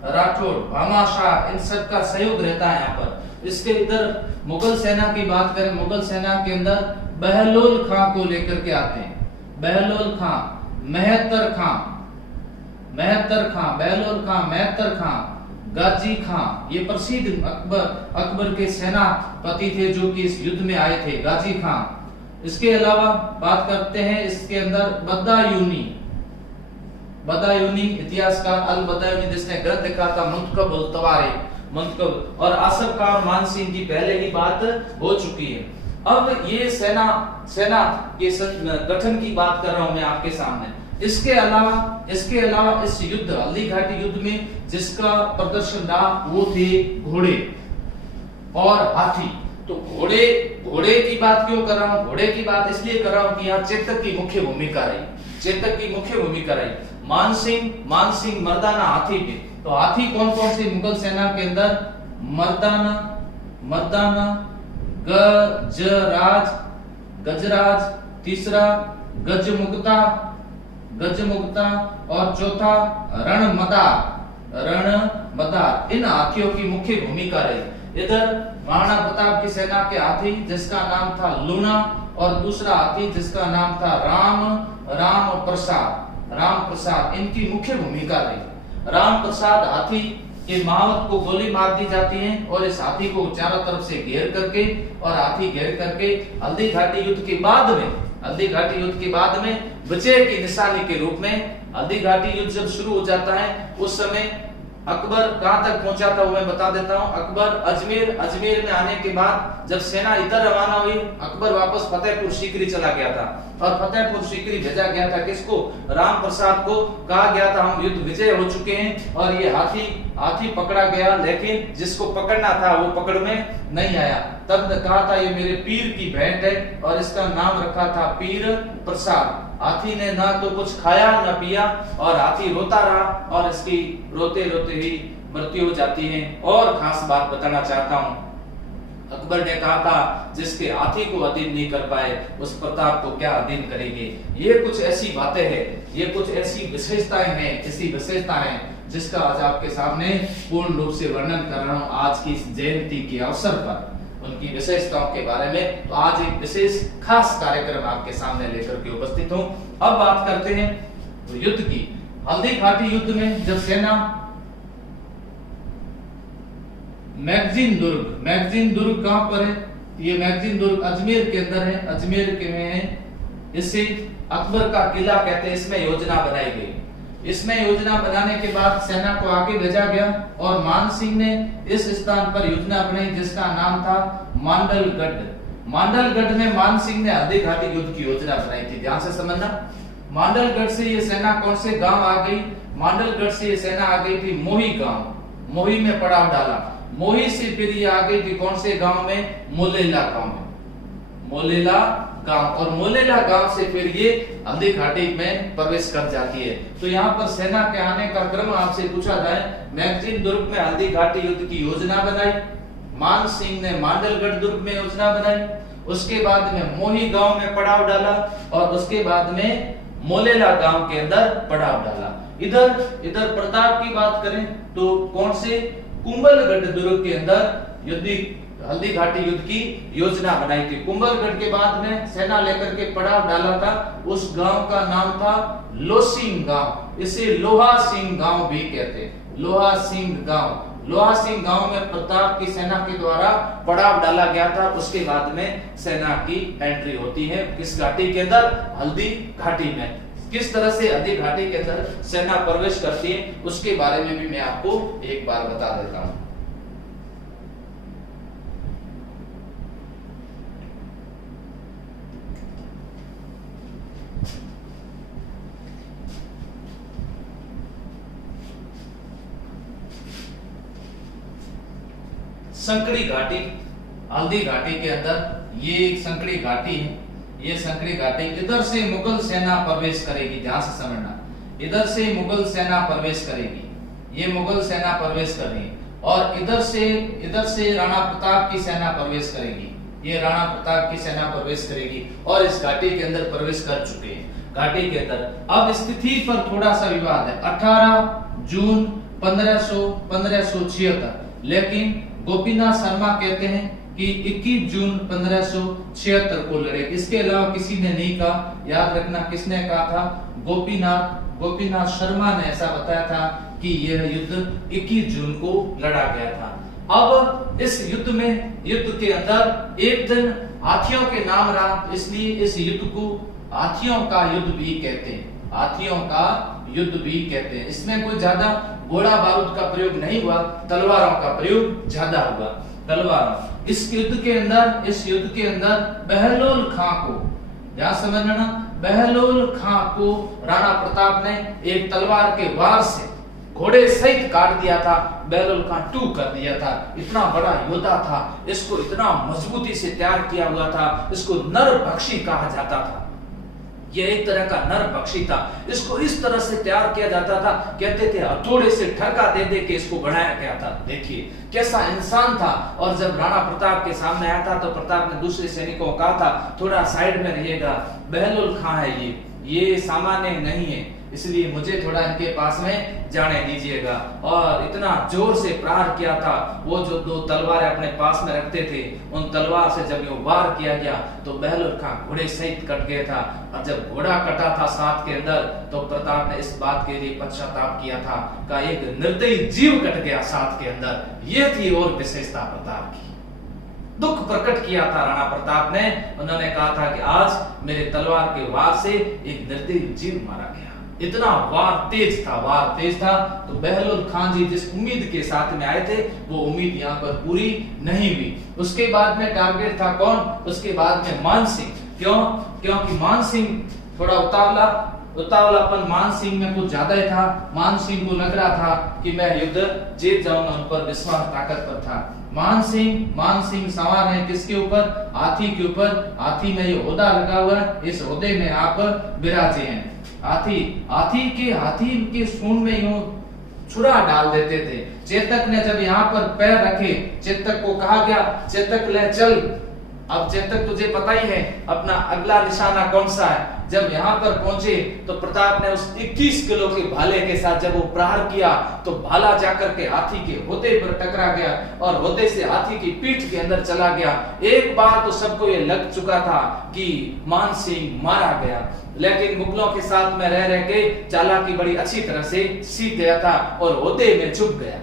राठौड़, भामाशाह, इन सब का सहयोग रहता है यहाँ पर। इसके इधर मुगल सेना की बात करें, मुगल सेना के अंदर बहलोल खां को लेकर के आते हैं। बहलोल खां, मेहतर खां, गाजी खां, ये प्रसिद्ध अकबर के सेनापति थे जो कि इस युद्ध में आए थे, गाजी खां। इसके अलावा बात करते हैं इसके अंदर बदायूनी इतिहासकार अल बदायूनी जिसने ग्रंथ लिखा था मुंतकब, और आसफ खान और मान सिंह की पहले ही बात हो चुकी है। अब ये सेना के गठन की बात कर रहा हूं मैं आपके सामने। इसके अलावा इस युद्ध, हल्दी घाटी युद्ध में जिसका प्रदर्शन रहा वो थे घोड़े और हाथी। तो घोड़े की बात क्यों कर रहा हूं? घोड़े की बात इसलिए कर रहा हूं कि यहाँ चेतक की मुख्य भूमिका रही। मान सिंह मर्दाना हाथी पे। तो हाथी कौन कौन से मुगल सेना के अंदर? मर्दाना, गजराज, तीसरा गजमुक्ता, और चौथा रणमदार। इन हाथियों की मुख्य भूमिका रही। इधर महाराणा प्रताप की सेना के हाथी जिसका नाम था लूना, और दूसरा हाथी जिसका नाम था राम प्रसाद, इनकी मुख्य भूमिका रही। राम प्रसाद हाथी के महावत को गोली मार दी जाती है, और इस हाथी को चारों तरफ से घेर करके हल्दी घाटी युद्ध के बाद में विजय की निशानी के रूप में, हल्दी घाटी युद्ध जब शुरू हो जाता है उस समय अकबर कहां तक पहुंचा था वो मैं बता देता हूं। अकबर अजमेर में आने के बाद जब सेना इधर रवाना हुई, अकबर वापस फतेहपुर सीकरी चला गया था, और फतेहपुर सीकरी भेजा गया था किसको? राम प्रसाद को। कहा गया था हम युद्ध विजय हो चुके हैं, और ये हाथी पकड़ा गया, लेकिन जिसको पकड़ना था वो पकड़ में नहीं आया। तब कहा था ये मेरे पीर की भेंट है, और इसका नाम रखा था पीर प्रसाद। हाथी ने ना तो कुछ खाया ना पिया, और हाथी रोता रहा, और इसकी रोते रोते ही मृत्यु हो जाती है। और खास बात बताना चाहता हूं, अकबर ने कहा था जिसके हाथी को अधीन नहीं कर पाए उस प्रताप को क्या अधीन करेंगे। ये कुछ ऐसी बातें हैं, ये कुछ ऐसी विशेषताएं हैं जिसका आज आपके सामने पूर्ण रूप से वर्णन कर रहा हूं आज की इस जयंती के अवसर पर, उनकी विशेषताओं के बारे में। तो आज एक विशेष खास कार्यक्रम आपके सामने लेकर के उपस्थित हूं। अब बात करते हैं तो युद्ध की। हल्दी घाटी युद्ध में जब सेना मैगजीन दुर्ग कहां पर है? ये मैगजीन दुर्ग अजमेर के अंदर है, अजमेर के में है। इसे अकबर का किला कहते हैं। इसमें योजना बनाई गई। इसमें योजना बनाने के बाद सेना को आगे भेजा गया और मान सिंह ने इस स्थान पर योजना बनाई जिसका नाम था मांडलगढ़। मांडलगढ़ में मान सिंह ने हल्दी घाटी युद्ध की योजना बनाई थी। ध्यान से समझना, मांडलगढ़ से ये सेना कौन से गांव आ गई? मांडलगढ़ से ये सेना आ गई थी मोही गांव, मोही में पड़ाव डाला। मोही से फिर ये आ गई थी कौन से गांव में? मोलेला गांव में, मोलेला गांव, और मोलेला गांव से फिर ये हल्दी घाटी में प्रवेश कर जाती है। तो यहाँ पर सेना के आने का क्रम आपसे पूछा जाए, मैगजीन दुर्ग में हल्दी घाटी युद्ध की योजना बनाई, मान सिंह ने मांडलगढ़ दुर्ग में योजना बनाई, उसके बाद में मोही गांव में पड़ाव डाला और उसके बाद में मोलेला गांव के अंदर पड़ाव डाला। इधर प्रताप की बात करें तो कौन से? कुंभलगढ़ दुर्ग के अंदर हल्दी घाटी युद्ध की योजना बनाई थी। कुंभलगढ़ के बाद में सेना लेकर के पड़ाव डाला था, उस गांव का नाम था लोसिंग गांव, इसे लोहा सिंह गांव भी कहते हैं। लोहा सिंह गांव, लोहा सिंह गांव में प्रताप की सेना के द्वारा पड़ाव डाला गया था। उसके बाद में सेना की एंट्री होती है किस घाटी के अंदर? हल्दी घाटी में। किस तरह से हल्दी घाटी के अंदर सेना प्रवेश करती है उसके बारे में भी मैं आपको एक बार बता देता हूं। संकड़ी घाटी, हल्दी घाटी के अंदर ये एक संकड़ी घाटी है। ये संकड़ी घाटी, इधर से मुगल सेना प्रवेश करेगी। ध्यान से समझना, इधर से मुगल सेना प्रवेश करेगी, ये मुगल सेना प्रवेश कर रही है, और इधर से राणा प्रताप की सेना प्रवेश करेगी, ये राणा प्रताप की सेना प्रवेश करेगी और इस घाटी के अंदर प्रवेश कर चुके हैं। घाटी के अंदर अब स्थिति पर थोड़ा सा विवाद है। 18 जून 1576, लेकिन गोपीनाथ शर्मा कहते हैं कि 21 जून 1576 को लड़े। इसके अलावा किसी ने नहीं कहा। याद रखना किसने कहा था? गोपीनाथ शर्मा ने ऐसा बताया था कि यह युद्ध 21 जून को लड़ा गया था। अब इस युद्ध के अंदर एक दिन हाथियों के नाम रहा, इसलिए इस युद्ध को हाथियों का युद्ध भी कहते हैं। हाथियों का युद्ध भी कहते हैं। इसमें कोई ज्यादा घोड़ा बारूद का प्रयोग नहीं हुआ, तलवारों का प्रयोग ज्यादा हुआ, तलवार। इस युद्ध के अंदर बहलोल खां को, ध्यान समझना, बहलोल खां को राणा प्रताप ने एक तलवार के वार से घोड़े सहित काट दिया था। बहलोल खां टूक कर दिया था। इतना बड़ा योद्धा था, इसको इतना मजबूती से तैयार किया हुआ था, इसको नरभक्षी कहा जाता था। यह एक तरह का नरभक्षी था। इसको इस तरह से तैयार किया जाता था, कहते थे हथौड़े से ठरका दे दे के इसको बढ़ाया गया था। देखिए कैसा इंसान था। और जब राणा प्रताप के सामने आया था तो प्रताप ने दूसरे सैनिकों को कहा था थोड़ा साइड में रहिएगा, बहलोल खां है, ये सामान्य नहीं है, इसलिए मुझे थोड़ा इनके पास में जाने दीजिएगा। और इतना जोर से प्रहार किया था। वो जो 2 तलवारें अपने पास में रखते थे, उन तलवार से जब ये वार किया गया तो बहलोल खां घोड़े सहित कट गया था। और जब घोड़ा कटा था साथ के अंदर तो प्रताप ने इस बात के लिए पश्चाताप किया था का एक निर्दयी जीव कट गया साथ के अंदर। ये थी और विशेषता प्रताप की। दुख प्रकट किया था राणा प्रताप ने। उन्होंने कहा था कि आज मेरे तलवार के वार से एक निर्दयी जीव मारा गया। इतना वार तेज था। तो बहलोल खां जी जिस उम्मीद के साथ में आए थे वो उम्मीद यहाँ पर पूरी नहीं हुई। उसके बाद में टारगेट था कौन? उसके बाद में मान सिंह। क्योंकि मान सिंह थोड़ा उतावलापन मान सिंह में कुछ ज्यादा ही था। मान सिंह को लग रहा था कि मैं युद्ध जीत जाऊंगा, उन पर विश्वास ताकत पर था। मान सिंह सवार है किसके ऊपर? हाथी के ऊपर। हाथी में ये ओहदा लगा हुआ है, इस ओहदे में आप विराजे हैं। हाथी के सूंड में यूं छुरा डाल देते थे। चेतक ने जब यहाँ पर पैर रखे, चेतक को कहा गया चेतक ले चल। अब चेतक तुझे पता ही है अपना अगला निशाना कौन सा है। जब यहाँ पर पहुंचे तो प्रताप ने उस 21 किलो के भाले के साथ जब वो प्रहार किया तो भाला जाकर के हाथी के होदे पर टकरा गया और होदे से हाथी की पीठ के अंदर चला गया। एक बार तो सबको ये लग चुका था कि मान सिंह मारा गया, लेकिन मुगलों के साथ में रह के चालाकी बड़ी अच्छी तरह से सीख गया था और होदे में छुप गया।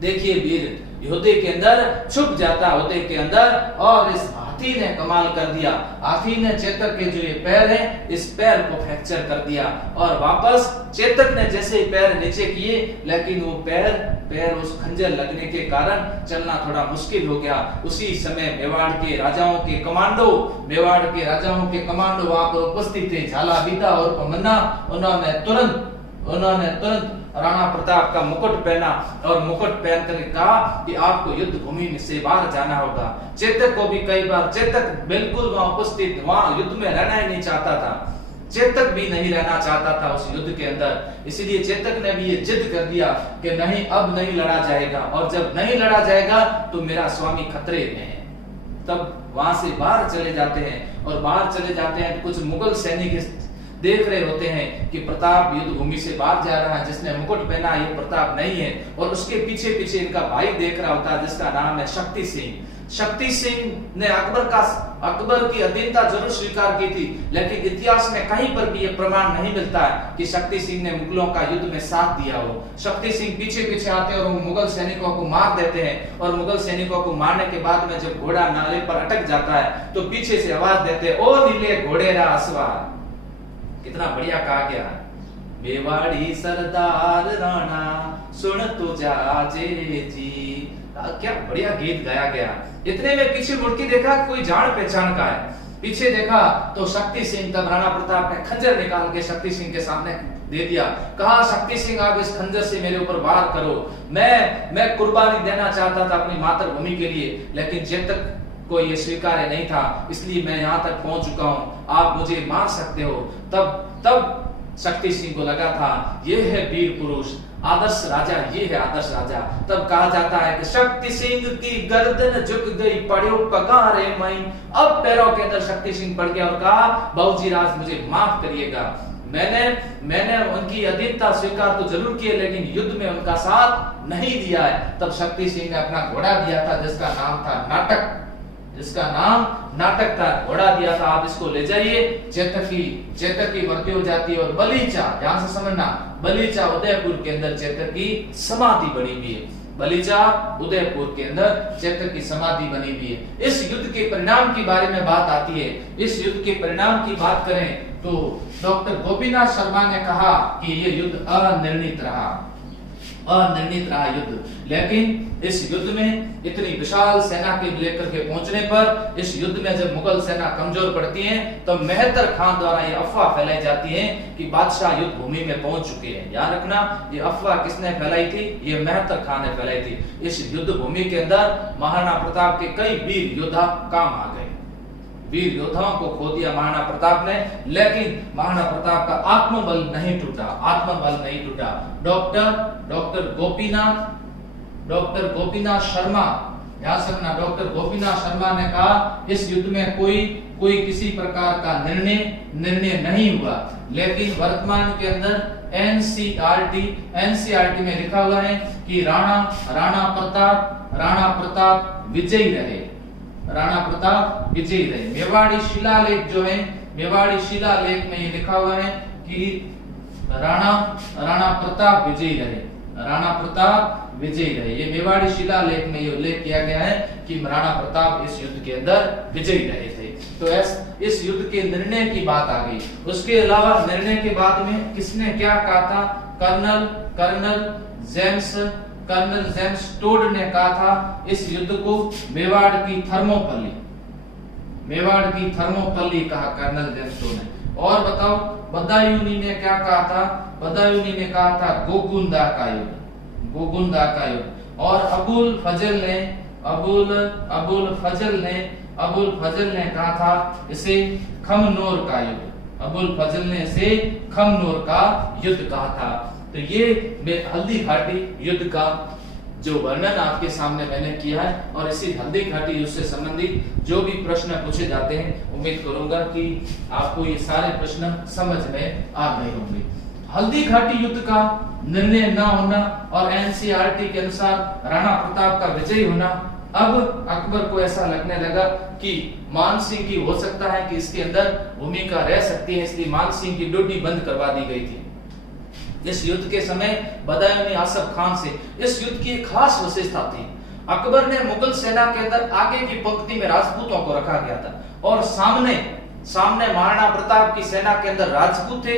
देखिए वीर होदे के अंदर छुप जाता, होदे के अंदर, और इस हाथी ने कमाल कर दिया। हाथी ने चेतक के जो ये पैर है, इस पैर को फ्रैक्चर कर दिया और वापस चेतक ने जैसे ही पैर नीचे किए, लेकिन वो पैर उस खंजर लगने के कारण चलना थोड़ा मुश्किल हो गया। उसी समय मेवाड़ के राजाओं के कमांडो वहां पर उपस्थित थे, झाला बीता और पमन्ना। उन्होंने तुरंत राणा प्रताप का मुकुट पहना और मुकुट पहन कर कहा कि आपको युद्ध भूमि में से बाहर जाना होगा। चेतक को भी कई बार, चेतक बिल्कुल वहां उपस्थित, वहां युद्ध में रहना ही नहीं चाहता था। चेतक भी नहीं रहना चाहता था उस युद्ध के अंदर। इसलिए चेतक ने भी ये जिद कर दिया कि नहीं, अब नहीं लड़ा जाएगा, और जब नहीं लड़ा जाएगा तो मेरा स्वामी खतरे में है। तब वहां से बाहर चले जाते हैं, और बाहर चले जाते हैं तो कुछ मुगल सैनिक देख रहे होते हैं कि प्रताप युद्ध भूमि से बाहर जा रहा है, जिसने मुकुट पहना ये प्रताप नहीं है। और उसके पीछे पीछे इनका भाई देख रहा होता है, जिसका नाम है शक्ति सिंह। शक्ति सिंह ने अकबर की अधीनता जरूर स्वीकार की थी, लेकिन इतिहास में कहीं पर भी यह प्रमाण नहीं मिलता है कि शक्ति सिंह ने मुगलों का युद्ध में साथ दिया हो। शक्ति सिंह पीछे पीछे आते हैं और मुगल सैनिकों को मार देते हैं, और मुगल सैनिकों को मारने के बाद में जब घोड़ा नाले पर अटक जाता है तो पीछे से आवाज देते, ओ नीले घोड़े रा असवार। कितना बढ़िया कहा गया, मेवाड़ी सरदार राणा सुन तो जाजे जी। क्या बढ़िया गीत गाया गया। इतने में पीछे मुड़ के देखा कोई जान पहचान का है। पीछे देखा तो शक्ति सिंह। तब राणा प्रताप ने खंजर निकाल के शक्ति सिंह के सामने दे दिया। कहा, शक्ति सिंह आप इस खंजर से मेरे ऊपर वार करो। मैं कुर्बानी देना चाहता था अपनी मातृभूमि के लिए, लेकिन चेतक को ये स्वीकार्य नहीं था, इसलिए मैं यहाँ तक पहुंच चुका हूँ, आप मुझे मार सकते हो। तब शक्ति सिंह को लगा था ये है वीर पुरुष, आदर्श राजा, ये है आदर्श राजा। तब कहा जाता है कि शक्ति सिंह की गर्दन झुक गई, पड़ो पगारे मई। अब पैरों के अंदर शक्ति सिंह पड़ गया और कहा, बाबूजी राज मुझे माफ करिएगा, मैंने उनकी अधीनता स्वीकार तो जरूर की, लेकिन युद्ध में उनका साथ नहीं दिया है। तब शक्ति सिंह ने अपना घोड़ा दिया था, जिसका नाम था नाटक था, घोड़ा दिया था, आप इसको ले जाइए। चेतक की मृत्यु हो जाती है और बलीचा, ध्यान से समझना, बलीचा उदयपुर के अंदर चेतक की समाधि बनी हुई है। बलीचा उदयपुर के अंदर चेतक की समाधि बनी हुई है। इस युद्ध के परिणाम के बारे में बात आती है। इस युद्ध के परिणाम की बात करें तो डॉक्टर गोपीनाथ शर्मा ने कहा कि ये युद्ध अनिर्णित रहा युद्ध। लेकिन इस युद्ध में इतनी विशाल सेना के लेकर के पहुंचने पर, इस युद्ध में जब मुगल सेना कमजोर पड़ती है तो मेहतर खान द्वारा ये अफवाह फैलाई जाती है कि बादशाह युद्ध भूमि में पहुंच चुके हैं। याद रखना, ये अफवाह किसने फैलाई थी? ये मेहतर खान ने फैलाई थी। इस युद्ध भूमि के अंदर महाराणा प्रताप के कई वीर योद्धा काम आ गए। वीर योद्धाओं को खो दिया महाराणा प्रताप ने, लेकिन महाराणा प्रताप का आत्मबल नहीं टूटा। डॉक्टर गोपीनाथ शर्मा, ध्यान रखना, डॉक्टर गोपीनाथ शर्मा ने कहा इस युद्ध में कोई किसी प्रकार का निर्णय नहीं हुआ, लेकिन वर्तमान के अंदर एनसीईआरटी में लिखा हुआ है कि राणा प्रताप विजयी रहे। मेवाड़ी शिलालेख जो है, मेवाड़ी शिलालेख में ये लिखा हुआ है कि राणा प्रताप विजयी रहे। ये मेवाड़ी शिलालेख में ये उल्लेख किया गया है कि राणा प्रताप इस युद्ध के अंदर विजयी रहे थे। तो इस युद्ध के निर्णय की बात आ गई। उसके अलावा निर्णय के बाद में किसने क्या कहा था? कर्नल जेम्स टोड ने कहा था इस युद्ध को मेवाड़ की थर्मोपल्ली कहा कर्नल जेम्स टोड ने। और बताओ बदायूनी ने क्या कहा था? बदायूनी ने कहा था गोगुंदा का युद्ध। और अबुल फजल ने कहा था इसे खमनोर का युद्ध। अबुल फजल ने इसे खमनोर का युद्ध कहा था। तो ये हल्दी घाटी युद्ध का जो वर्णन आपके सामने मैंने किया है, और इसी हल्दी घाटी युद्ध से संबंधित जो भी प्रश्न पूछे जाते हैं, उम्मीद करूंगा कि आपको ये सारे प्रश्न समझ में आ गए होंगे। हल्दी घाटी युद्ध का निर्णय न होना और एनसीईआरटी के अनुसार राणा प्रताप का विजयी होना, अब अकबर को ऐसा लगने लगा कि मान सिंह की हो सकता है कि इसके अंदर भूमिका रह सकती है, इसलिए मान सिंह की ड्यूटी बंद करवा दी गई थी। इस युद्ध के समय बदायूनी आसफ खान से इस युद्ध की एक खास विशेषता थी। अकबर ने मुगल सेना के अंदर आगे की पंक्ति में राजपूतों को रखा गया था और सामने महाराणा प्रताप की सेना के अंदर राजपूत थे,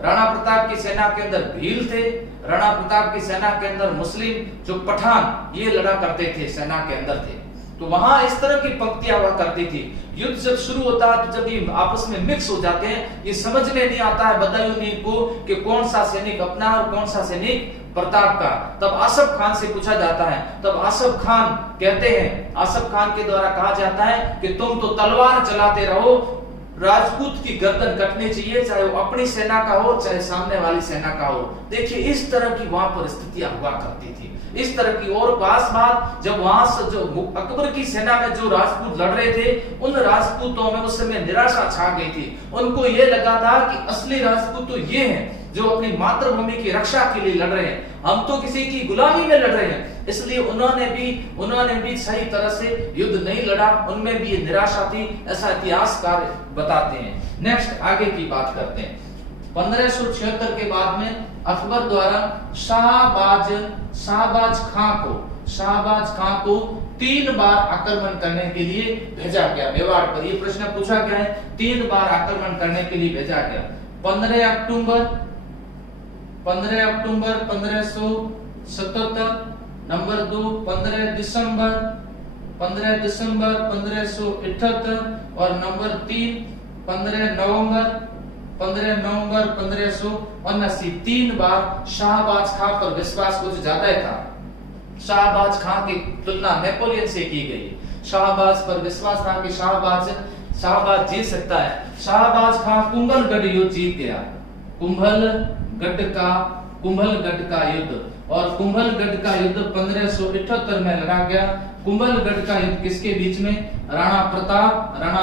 राणा प्रताप की सेना के अंदर भील थे, राणा प्रताप की सेना के अंदर मुस्लिम जो पठान ये लड़ा करते थे, सेना के अंदर थे। तो वहां इस तरह की पंक्तियां हुआ करती थी। युद्ध जब शुरू होता है तो जब ये आपस में मिक्स हो जाते हैं, ये समझ में नहीं आता है बदायूं को कि कौन सा सैनिक अपना और कौन सा सैनिक प्रताप का। तब आसफ खान से पूछा जाता है, तब आसफ खान कहते हैं, आसफ खान के द्वारा कहा जाता है कि तुम तो तलवार चलाते रहो, राजपूत की गर्दन कटनी चाहिए, चाहे वो अपनी सेना का हो चाहे सामने वाली सेना का हो। देखिए इस तरह की वहां पर स्थितियां हुआ करती थी, इस तरह की। और पास बात जब वहां से जो अकबर की सेना में जो राजपूत लड़ रहे थे, उन राजपूतों में उस समय निराशा छा गई थी। उनको ये लगा था कि असली राजपूत तो ये हैं जो अपनी मातृभूमि की रक्षा के लिए लड़ रहे हैं, हम तो किसी की गुलामी में लड़ रहे हैं। इसलिए उन्होंने भी सही तरह से युद्ध नहीं लड़ा, उनमें भी ये निराशा थी, ऐसा इतिहासकार बताते हैं। नेक्स्ट आगे की बात करते हैं। 1576 के बाद में अकबर द्वारा शाहबाज खां को 3 बार आक्रमण करने के लिए भेजा गया मेवाड़ पर। ये प्रश्न पूछा गया है, 3 बार आक्रमण करने के लिए भेजा गया। 15 अक्टूबर 1577, नंबर 2 15 दिसंबर 1578 और नंबर 3 15 नवंबर 1579। 3 बार शाहबाज खां पर विश्वास कुछ ज्यादा था। शाहबाज खां की तुलना नेपोलियन से की गई। शाहबाज पर विश्वास था कि शाहबाज जीत सकता है। शाहबाज खां कुंभलगढ़ युद्ध जीत गया। कुंभलगढ़ का युद्ध, और कुंभलगढ़ का युद्ध 1578 में लड़ा गया। कुंभलगढ़ का युद्ध किसके बीच में? राणा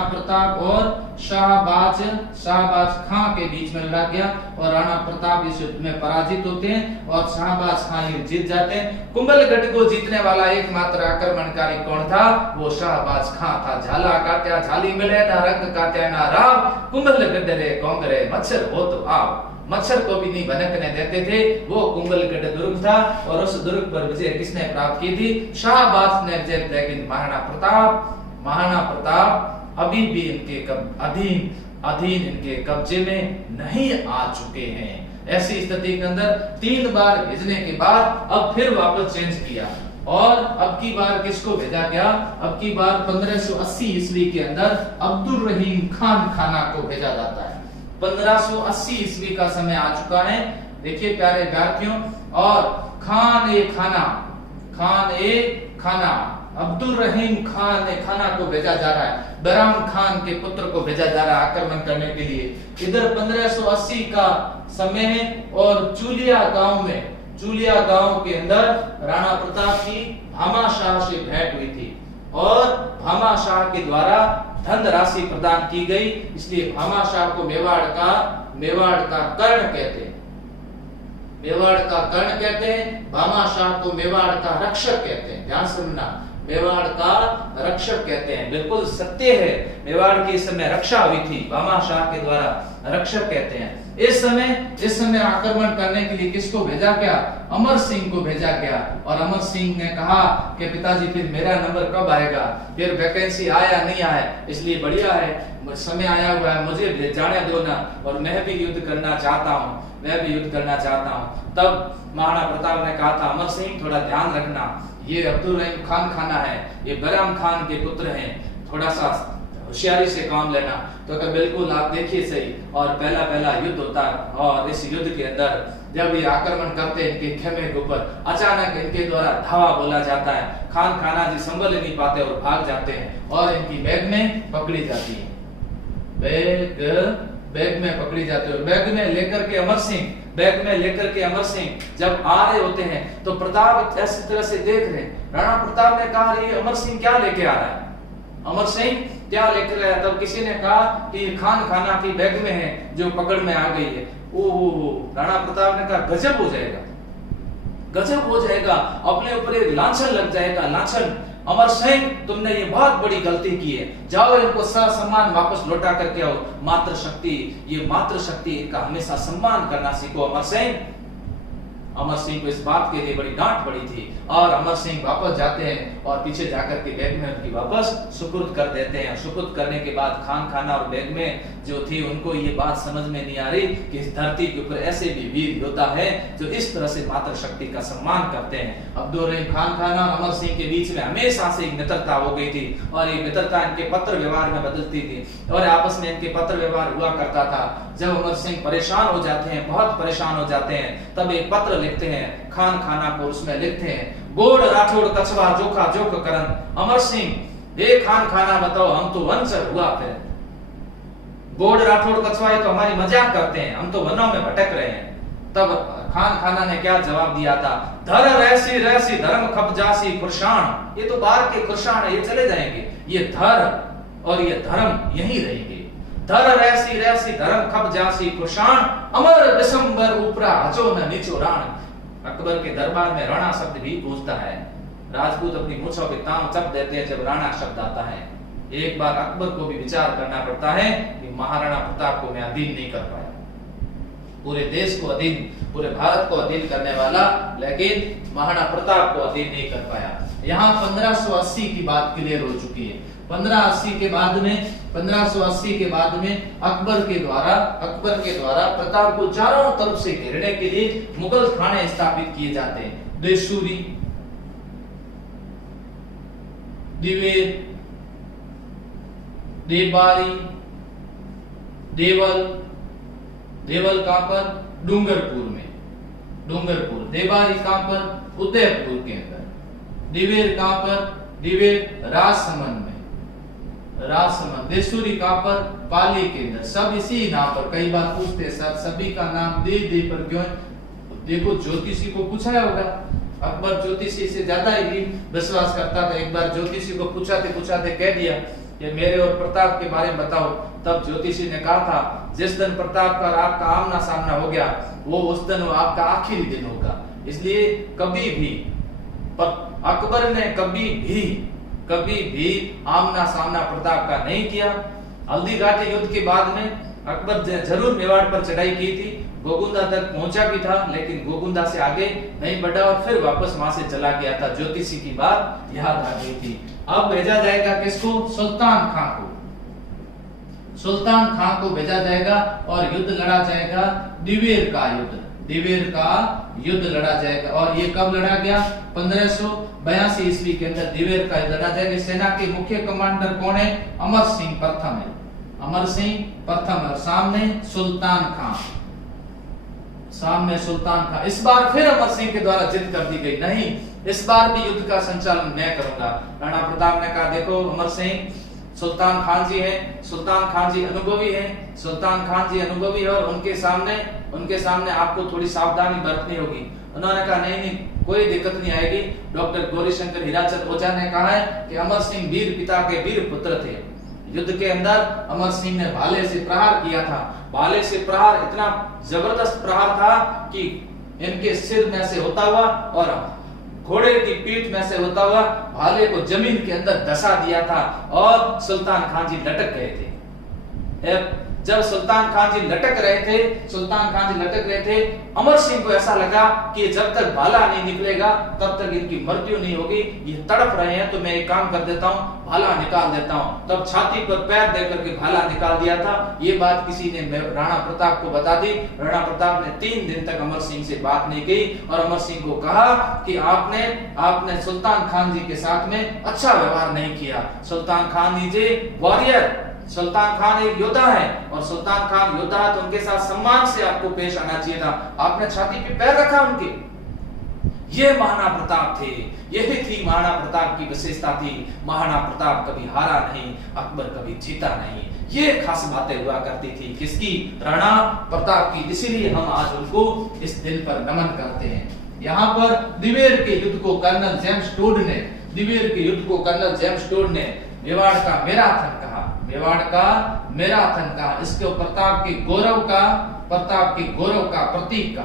प्रताप और शाहबाज खां के बीच में लड़ा गया, और राणा प्रताप इस युद्ध में पराजित होते हैं और शाहबाज खां युद्ध जीत जाते हैं। कुंभलगढ़ को जीतने वाला एकमात्र आक्रमणकारी कौन था? वो शाहबाज खां था। झाला काट्या झाली मिले ना, रंग काट्या ना राव, कुंभलगढ़ रे कोंगरे मच्छर हो तो आओ। मच्छर को भी नहीं भनकने देते थे, वो कुंभलगढ़ दुर्ग था। और उस दुर्ग पर विजय किसने प्राप्त की थी? शाहबाज ने विजय। लेकिन महाराणा प्रताप अभी भी इनके अधीन इनके कब्जे में नहीं आ चुके हैं। ऐसी स्थिति के अंदर 3 बार भेजने के बाद अब फिर वापस चेंज किया, और अब की बार किसको भेजा गया? अब की बार 1580 ईस्वी के अंदर अब्दुल रहीम खान खाना को भेजा जाता है। 1580 ईस्वी का समय आ चुका है। देखिए प्यारे विद्यार्थियों, और खाना अब्दुल रहीम खाना को भेजा जा रहा है। बैराम खान के पुत्र को भेजा जा रहा है आक्रमण करने के लिए। इधर 1580 का समय है, और चूलिया गांव के अंदर राणा प्रताप की भामा शाह से भेंट हुई थी, और भामा शाह के द्वारा धन राशि प्रदान की गई। इसलिए भामा शाह को मेवाड़ का कर्ण कहते हैं। भामा शाह को मेवाड़ का रक्षक कहते हैं। ध्यान सुनना, मेवाड़ का रक्षक कहते हैं। बिल्कुल सत्य है, मेवाड़ की इस समय रक्षा हुई थी, भामा शाह के द्वारा रक्षक कहते हैं। इस समय आक्रमण करने के लिए किसको भेजा गया? अमर सिंह को भेजा गया। और अमर सिंह ने कहा कि पिताजी फिर मेरा नंबर कब आएगा? फिर वैकेंसी आया नहीं आया, इसलिए बढ़िया है, समय आया हुआ है, मुझे जाने दो ना, और मैं भी युद्ध करना चाहता हूँ। तब महाराणा प्रताप ने कहा था, अमर सिंह थोड़ा ध्यान रखना, ये अब्दुल रहीम खान खाना है, ये बैराम खान के पुत्र हैं, थोड़ा सा होशियारी से काम लेना। तो अगर बिल्कुल आप देखिए सही, और पहला युद्ध होता है, और इस युद्ध के अंदर जब ये आक्रमण करते हैं इनके खेमे के ऊपर, अचानक इनके द्वारा धावा बोला जाता है। खाना जी संभल नहीं पाते और भाग जाते हैं, और इनकी बैग में पकड़ी जाती है। बैग में पकड़ी जाती है। बैग में लेकर के अमर सिंह जब आ रहे होते हैं, तो प्रताप ऐसी तरह से देख रहे हैं। राणा प्रताप ने कहा, ये अमर सिंह क्या लेके आ रहा है? तब किसी ने कहा कि खाना की बैग में है, जो पकड़ में आ गई है। ओहो, राणा प्रताप ने कहा, गजब हो जाएगा, अपने ऊपर एक लांछन लग जाएगा, लांछन। अमर सिंह, तुमने ये बहुत बड़ी गलती की है, जाओ इनको सम्मान वापस लौटा करके आओ। मातृशक्ति, इनका हमेशा सम्मान करना सीखो। अमर सिंह को इस बात के लिए बड़ी डांट पड़ी थी और अमर सिंह वापस जाते हैं और पीछे जाकर के बैग में उनकी वापस सुपुर्द कर देते हैं। सुपुर्द करने के बाद खान खाना और बैग में जो थी उनको ये बात समझ में नहीं आ रही कि इस धरती के ऊपर ऐसे भी वीर योद्धा है जो इस तरह से मातृशक्ति का सम्मान करते हैं। अब्दुल रहीम खान खाना और अमर सिंह के बीच में हमेशा से एक मित्रता हो गई थी और ये मित्रता इनके पत्र व्यवहार में बदलती थी और आपस में इनके पत्र व्यवहार हुआ करता था। जब अमर सिंह परेशान हो जाते हैं, बहुत परेशान हो जाते हैं, तब एक पत्र लिखते हैं खान खाना को, उसमें लिखते हैं गोड़ राठौड़ कछवा जोखा जोख करन अमर सिंह हे खान खाना बताओ हम तो वंचर हुआ फिर। गोड़ राठौड़ कछवा ये तो हमारी मजाक करते हैं, हम तो वनों में भटक रहे हैं। तब खान खाना ने क्या जवाब दिया था, धर रहसी रहसी धर्म खप जासी खुरशान, ये तो बाहर के खुरशान है, ये चले जाएंगे, ये धर और ये धर्म यही रहेंगे। धर रहसी रहसी धर्म खप जासी खुरशान अमर दिसंबर ऊपरा हजो न नीचो राण। अकबर के दरबार में राणा शब्द भी गूंजता है। राजपूत अपनी मूंछों पे ताव चप देते हैं जब राणा शब्द आता है। एक बार अकबर को भी विचार करना पड़ता है कि महाराणा प्रताप को मैं अधीन नहीं कर पाया, पूरे देश को अधीन, पूरे भारत को अधीन करने वाला, लेकिन महाराणा प्रताप को अधीन नहीं कर पाया। यहाँ 1580 की बात क्लियर हो चुकी है। 1580 के बाद में अकबर के द्वारा प्रताप को चारों तरफ से घेरने के लिए मुगल थाने स्थापित किए जाते हैं। देशूरी, दिवेर, देवबारी, देवल कहां पर, डूंगरपुर, देवबारी कहां पर, उदयपुर के अंदर, दिवेर कहां पर, दिवेर राजसमंद में, राजसमंद, देशूरी कहां पर, पाली के अंदर, सब इसी नाम पर। कई बार पूछते सर सभी का नाम दे पर क्यों? देखो ज्योतिषी को पूछा होगा, अकबर ज्योतिषी से ज्यादा ही विश्वास करता था। एक बार ज्योतिषी को पूछाते कह दिया कि मेरे और प्रताप के बारे में बताओ। तब ज्योतिषी ने कहा था जिस दिन प्रताप का आपका आमना सामना हो गया वो उस दिन वो आपका आखिरी दिन होगा। इसलिए कभी भी अकबर ने कभी भी आमना सामना प्रताप का नहीं किया। हल्दी घाटी युद्ध के बाद में अकबर जरूर मेवाड़ पर चढ़ाई की थी, गोगुंदा तक पहुंचा भी था, लेकिन गोगुंदा से आगे नहीं बढ़ा और फिर वापस वहां से चला गया था। ज्योतिषी की बात याद आ गई थी। अब भेजा जाएगा किसको? सुल्तान खां को। सुल्तान खां को भेजा जाएगा और युद्ध लड़ा जाएगा, दिवेर का युद्ध लड़ा जाएगा। और ये कब लड़ा गया? 1582 ईस्वी के अंदर दिवेर का लड़ा जाएगा। सेना के मुख्य कमांडर कौन है? अमर सिंह प्रथम है। सामने सुल्तान खां। इस बार फिर अमर सिंह के द्वारा जिद कर दी गई, नहीं इस बार भी युद्ध का संचालन मैं करूंगा। राणा प्रताप ने कहा देखो अमर सिंह, सुल्तान खान जी हैं, सुल्तान खान जी अनुभवी हैं और उनके सामने आपको थोड़ी सावधानी बरतनी होगी। उन्होंने कहा नहीं कोई दिक्कत नहीं आएगी। डॉक्टर गौरीशंकर हीराचंद ओझा ने कहा है कि अमर सिंह वीर पिता के वीर पुत्र थे। युद्ध के अंदर अमर सिंह ने भाले से प्रहार किया था। भाले से प्रहार इतना जबरदस्त प्रहार था कि इनके सिर में से होता हुआ और घोड़े की पीठ में से होता हुआ भाले को जमीन के अंदर धसा दिया था और सुल्तान खान जी लटक गए थे। जब सुल्तान खान जी लटक रहे थे, अमर सिंह को ऐसा लगा कि जब तक भाला नहीं निकलेगा तब तक इनकी मृत्यु नहीं होगी। ये तड़प रहे हैं तो मैं एक काम कर देता हूँ, भाला निकाल देता हूँ। तब छाती पर पैर दे करके भाला निकाल दिया था। ये बात किसी ने राणा प्रताप को बता दी। राणा प्रताप ने 3 दिन तक अमर सिंह से बात नहीं की और अमर सिंह को कहा कि आपने सुल्तान खान जी के साथ में अच्छा व्यवहार नहीं किया। सुल्तान खान जी वॉरियर, सुल्तान खान एक योद्धा है और सुल्तान खान योद्धा है तो उनके साथ सम्मान से आपको पेश आना चाहिए था। आपने छाती पे पैर रखा उनके। ये महाराणा प्रताप थे, यही थी महाराणा प्रताप की विशेषता थी। महाराणा प्रताप कभी हारा नहीं, अकबर कभी जीता नहीं। ये खास बातें हुआ करती थी किसकी? राणा प्रताप की। इसीलिए हम आज उनको इस दिन पर नमन करते हैं। यहाँ पर दिवेर के युद्ध को कर्नल जेम्स टोड ने मेवाड़ का मैराथन कहा। इसको प्रताप के गौरव का प्रतीक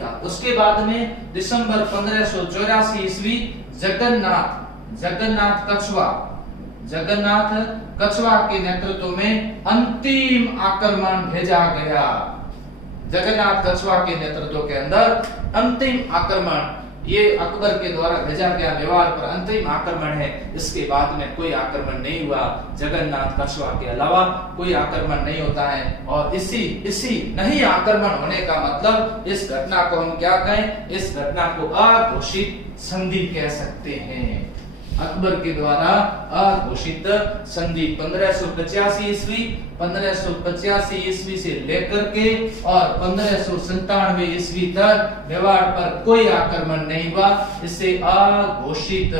कहा। उसके बाद में दिसंबर 1584 ईस्वी जगन्नाथ कछवा के नेतृत्व में अंतिम आक्रमण भेजा गया। जगन्नाथ कछुआ के नेतृत्व के अंदर अंतिम आक्रमण, ये अकबर के द्वारा भेजा गया मेवाड़ पर अंतिम आक्रमण है। इसके बाद में कोई आक्रमण नहीं हुआ, जगन्नाथ कछुआ के अलावा कोई आक्रमण नहीं होता है। और इसी नहीं आक्रमण होने का मतलब इस घटना को हम क्या कहें, इस घटना को अघोषित संधि कह सकते हैं। अकबर के द्वारा अघोषित संधि 1585 ईस्वी से लेकर के और 1597 ईस्वी तक मेवाड़ पर कोई आक्रमण नहीं हुआ। इसे अघोषित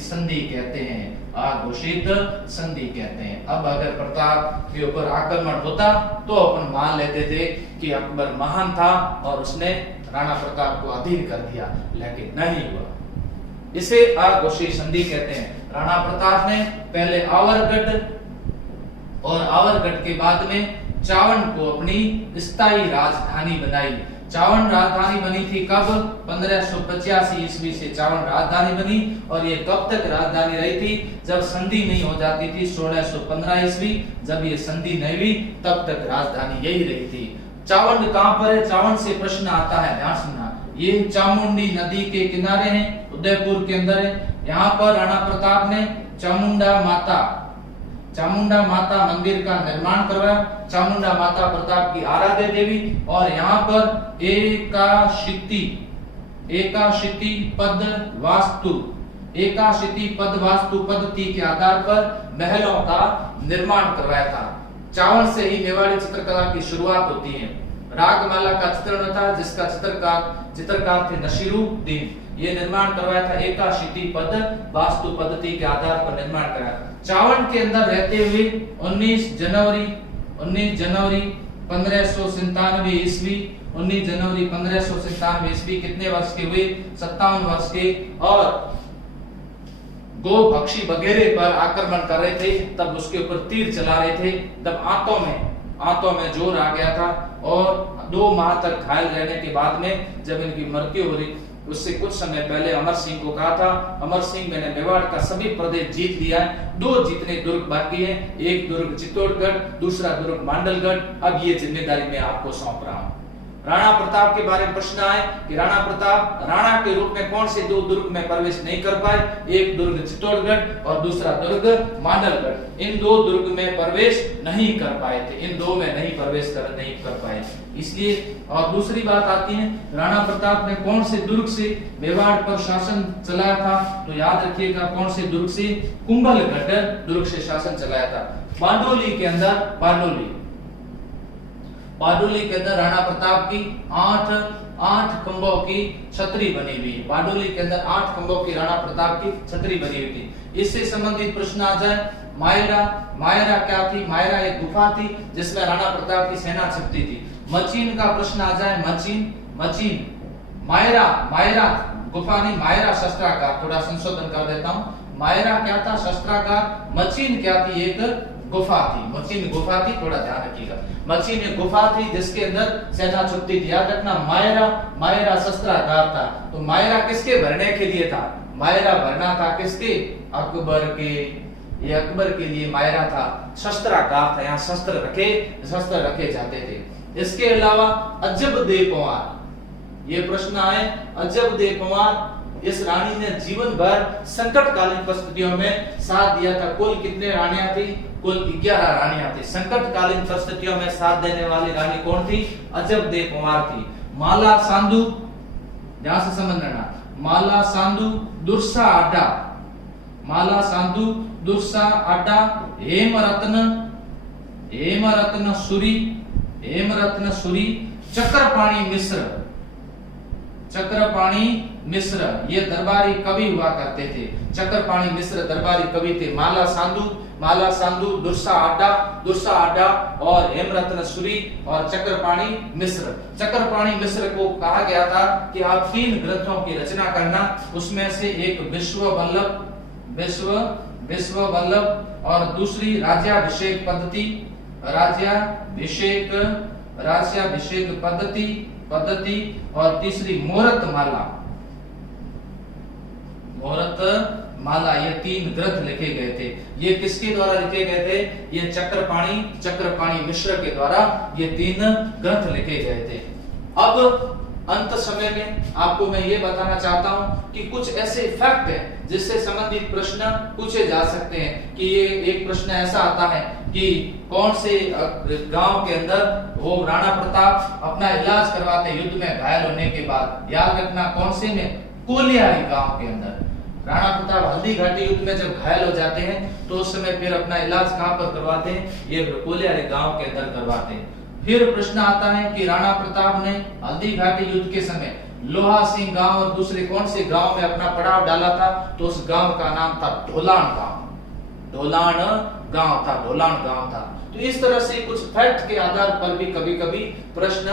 संधि कहते हैं, अघोषित संधि कहते हैं। अब अगर प्रताप के ऊपर आक्रमण होता तो अपन मान लेते थे कि अकबर महान था और उसने राणा प्रताप को अधीन कर दिया, लेकिन नहीं हुआ। इसे अघोषित संधि कहते हैं। राणा प्रताप ने पहले आवरगढ़ और आवरगढ़ के बाद में चावड़ को अपनी स्थायी राजधानी बनाई। चावड़ राजधानी बनी थी कब? 1585 ईस्वी से चावड़ राजधानी बनी। और ये कब तक राजधानी रही थी? जब संधि नहीं हो जाती थी 1615 ईस्वी, जब ये संधि नहीं हुई तब तक राजधानी यही रही थी। चावड़ कहां पर है? चावड़ से प्रश्न आता है, ध्यान सुनना। ये चामुंडी नदी के किनारे हैं, उदयपुर के अंदर है। यहाँ पर राणा प्रताप ने चामुंडा माता मंदिर का निर्माण करवाया। चामुंडा माता प्रताप की आराध्य देवी। और यहाँ पर एकाशीति पद वास्तु पद्धति के आधार पर महलों का निर्माण करवाया था। चावड़ से ही मेवाड़ी चित्रकला की शुरुआत होती है। रागमाला का चित्रण था, जिसका चित्रकार थे नसीरुद्दीन। ये निर्माण करवाया था, एकाशीति पद वास्तु पद्धति के आधार पर निर्माण कराया। चावड़ के अंदर रहते हुए 19 जनवरी 1597 ईस्वी 19 जनवरी 1597 ईस्वी कितने वर्ष के हुए? 57 वर्ष के। और गोभक्षी वगैरह पर आक्रमण कर रहे थे, तब उसके ऊपर तीर चला रहे थे, तब आंतों में जोर आ गया था। और 2 माह तक घायल रहने के बाद में जब इनकी मृत्यु हो रही, उससे कुछ समय पहले अमर सिंह को कहा था, अमर सिंह, मैंने मेवाड़ का सभी प्रदेश जीत लिया है, 2 जितने दुर्ग बाकी हैं, एक दुर्ग चित्तौड़गढ़, दूसरा दुर्ग मांडलगढ़, अब ये जिम्मेदारी मैं आपको सौंप रहा हूं। राणा प्रताप के बारे में प्रश्न आए कि राणा प्रताप राणा के रूप में कौन से 2 दुर्ग में प्रवेश नहीं कर पाए? एक दुर्ग चित्तौड़गढ़ और दूसरा दुर्ग मांडलगढ़। इन 2 दुर्ग में प्रवेश नहीं कर पाए थे, इन 2 में नहीं कर पाए। इसलिए और दूसरी बात आती है, राणा प्रताप ने कौन से दुर्ग से मेवाड़ पर शासन चलाया था? तो याद रखिएगा, कौन से दुर्ग से? कुंभलगढ़ दुर्ग से शासन चलाया था। बारडोली के अंदर राणा प्रताप की 8 खंभों की छतरी बनी हुई है। बारडोली के अंदर 8 खंभों की राणा प्रताप की छतरी बनी हुई थी। इससे संबंधित प्रश्न आ जाए, मायरा क्या थी? मायरा एक गुफा थी जिसमें राणा प्रताप की सेना छिपती थी। मचीन का प्रश्न आ जाए, मचीन मायरा गुफा नहीं, मायरा शस्त्रागार। थोड़ा संशोधन कर देता हूँ, मायरा क्या था? शस्त्रागार। मचीन क्या थी? एक गुफा थी। मचीन गुफा थी, थोड़ा ध्यान रखिएगा। मचीन एक गुफा थी जिसके अंदर सेना छुपती थी। याद रखना, मायरा शस्त्रागार था। तो मायरा किसके भरने के लिए था? मायरा भरना था किसके? अकबर के। ये अकबर के लिए मायरा था, शस्त्रागार था, यहाँ शस्त्र रखे जाते थे। इसके अलावा अजबदेव पंवार, ये प्रश्न आए, अजबदेव पंवार, इस रानी ने जीवन भर संकटकालीन परिस्थितियों में साथ दिया था। कुल कितने रानियां थी? कुल 11 रानियां थी। संकटकालीन परिस्थितियों में साथ देने वाली रानी कौन थी? अजबदेव पंवार थी। माला सांधु, ध्यान से समझना, माला सांधु दुर्सा आडा, हेमरत्न सूरी, चक्रपाणी मिश्र, ये दरबारी कवि हुआ करते थे। चक्रपाणी मिश्र दरबारी कवि थे। माला सांधु, दुर्सा आडा और हेमरत्न सूरी और चक्रपाणी मिश्र को कहा गया था कि आप 3 ग्रंथों की रचना करना, उसमें से एक विश्व वल्लभ और दूसरी राज्याभिषेक पद्धति और तीसरी मोहरत माला, ये 3 ग्रंथ लिखे गए थे। ये किसके द्वारा लिखे गए थे? ये चक्रपाणी मिश्र के द्वारा ये 3 ग्रंथ लिखे गए थे। अब अंत समय में आपको मैं ये बताना चाहता हूं कि कुछ ऐसे फैक्ट हैं जिससे संबंधित प्रश्न पूछे जा सकते हैं। कि ये एक प्रश्न ऐसा आता है कि कौन से गांव के अंदर वो राणा प्रताप अपना इलाज करवाते युद्ध में घायल होने के बाद। याद रखना, कौन से में? कोलियारी गांव के अंदर राणा प्रताप हल्दी घाटी युद्ध में जब घायल हो जाते हैं तो उस समय फिर अपना इलाज कहां पर करवाते हैं? ये कोलियारी गांव के अंदर करवाते हैं। फिर प्रश्न आता है कि राणा प्रताप ने हल्दी घाटी युद्ध के समय लोहा सिंह गांव और दूसरे कौन से गांव में अपना पड़ाव डाला था? तो उस गांव का नाम था ढोलान गांव। ढोलान गांव था। तो इस तरह से कुछ फैक्ट के आधार पर भी कभी-कभी प्रश्न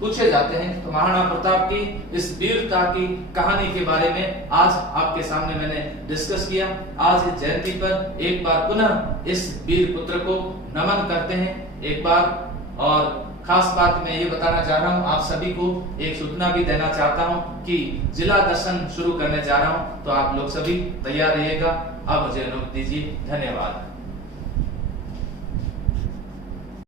पूछे जाते हैं। तो महाराणा प्रताप की इस वीरता की कहानी के बारे में आज आपके सामने मैंने डिस्कस किया। आज इस जयंती पर एक बार पुनः इस वीर पुत्र को नमन करते हैं एक बार। और खास बात मैं ये बताना चाह रहा हूँ, आप सभी को एक सूचना भी देना चाहता हूँ कि जिला दर्शन शुरू करने जा रहा हूँ, तो आप लोग सभी तैयार रहिएगा। अब मुझे अनुमति दीजिए। धन्यवाद।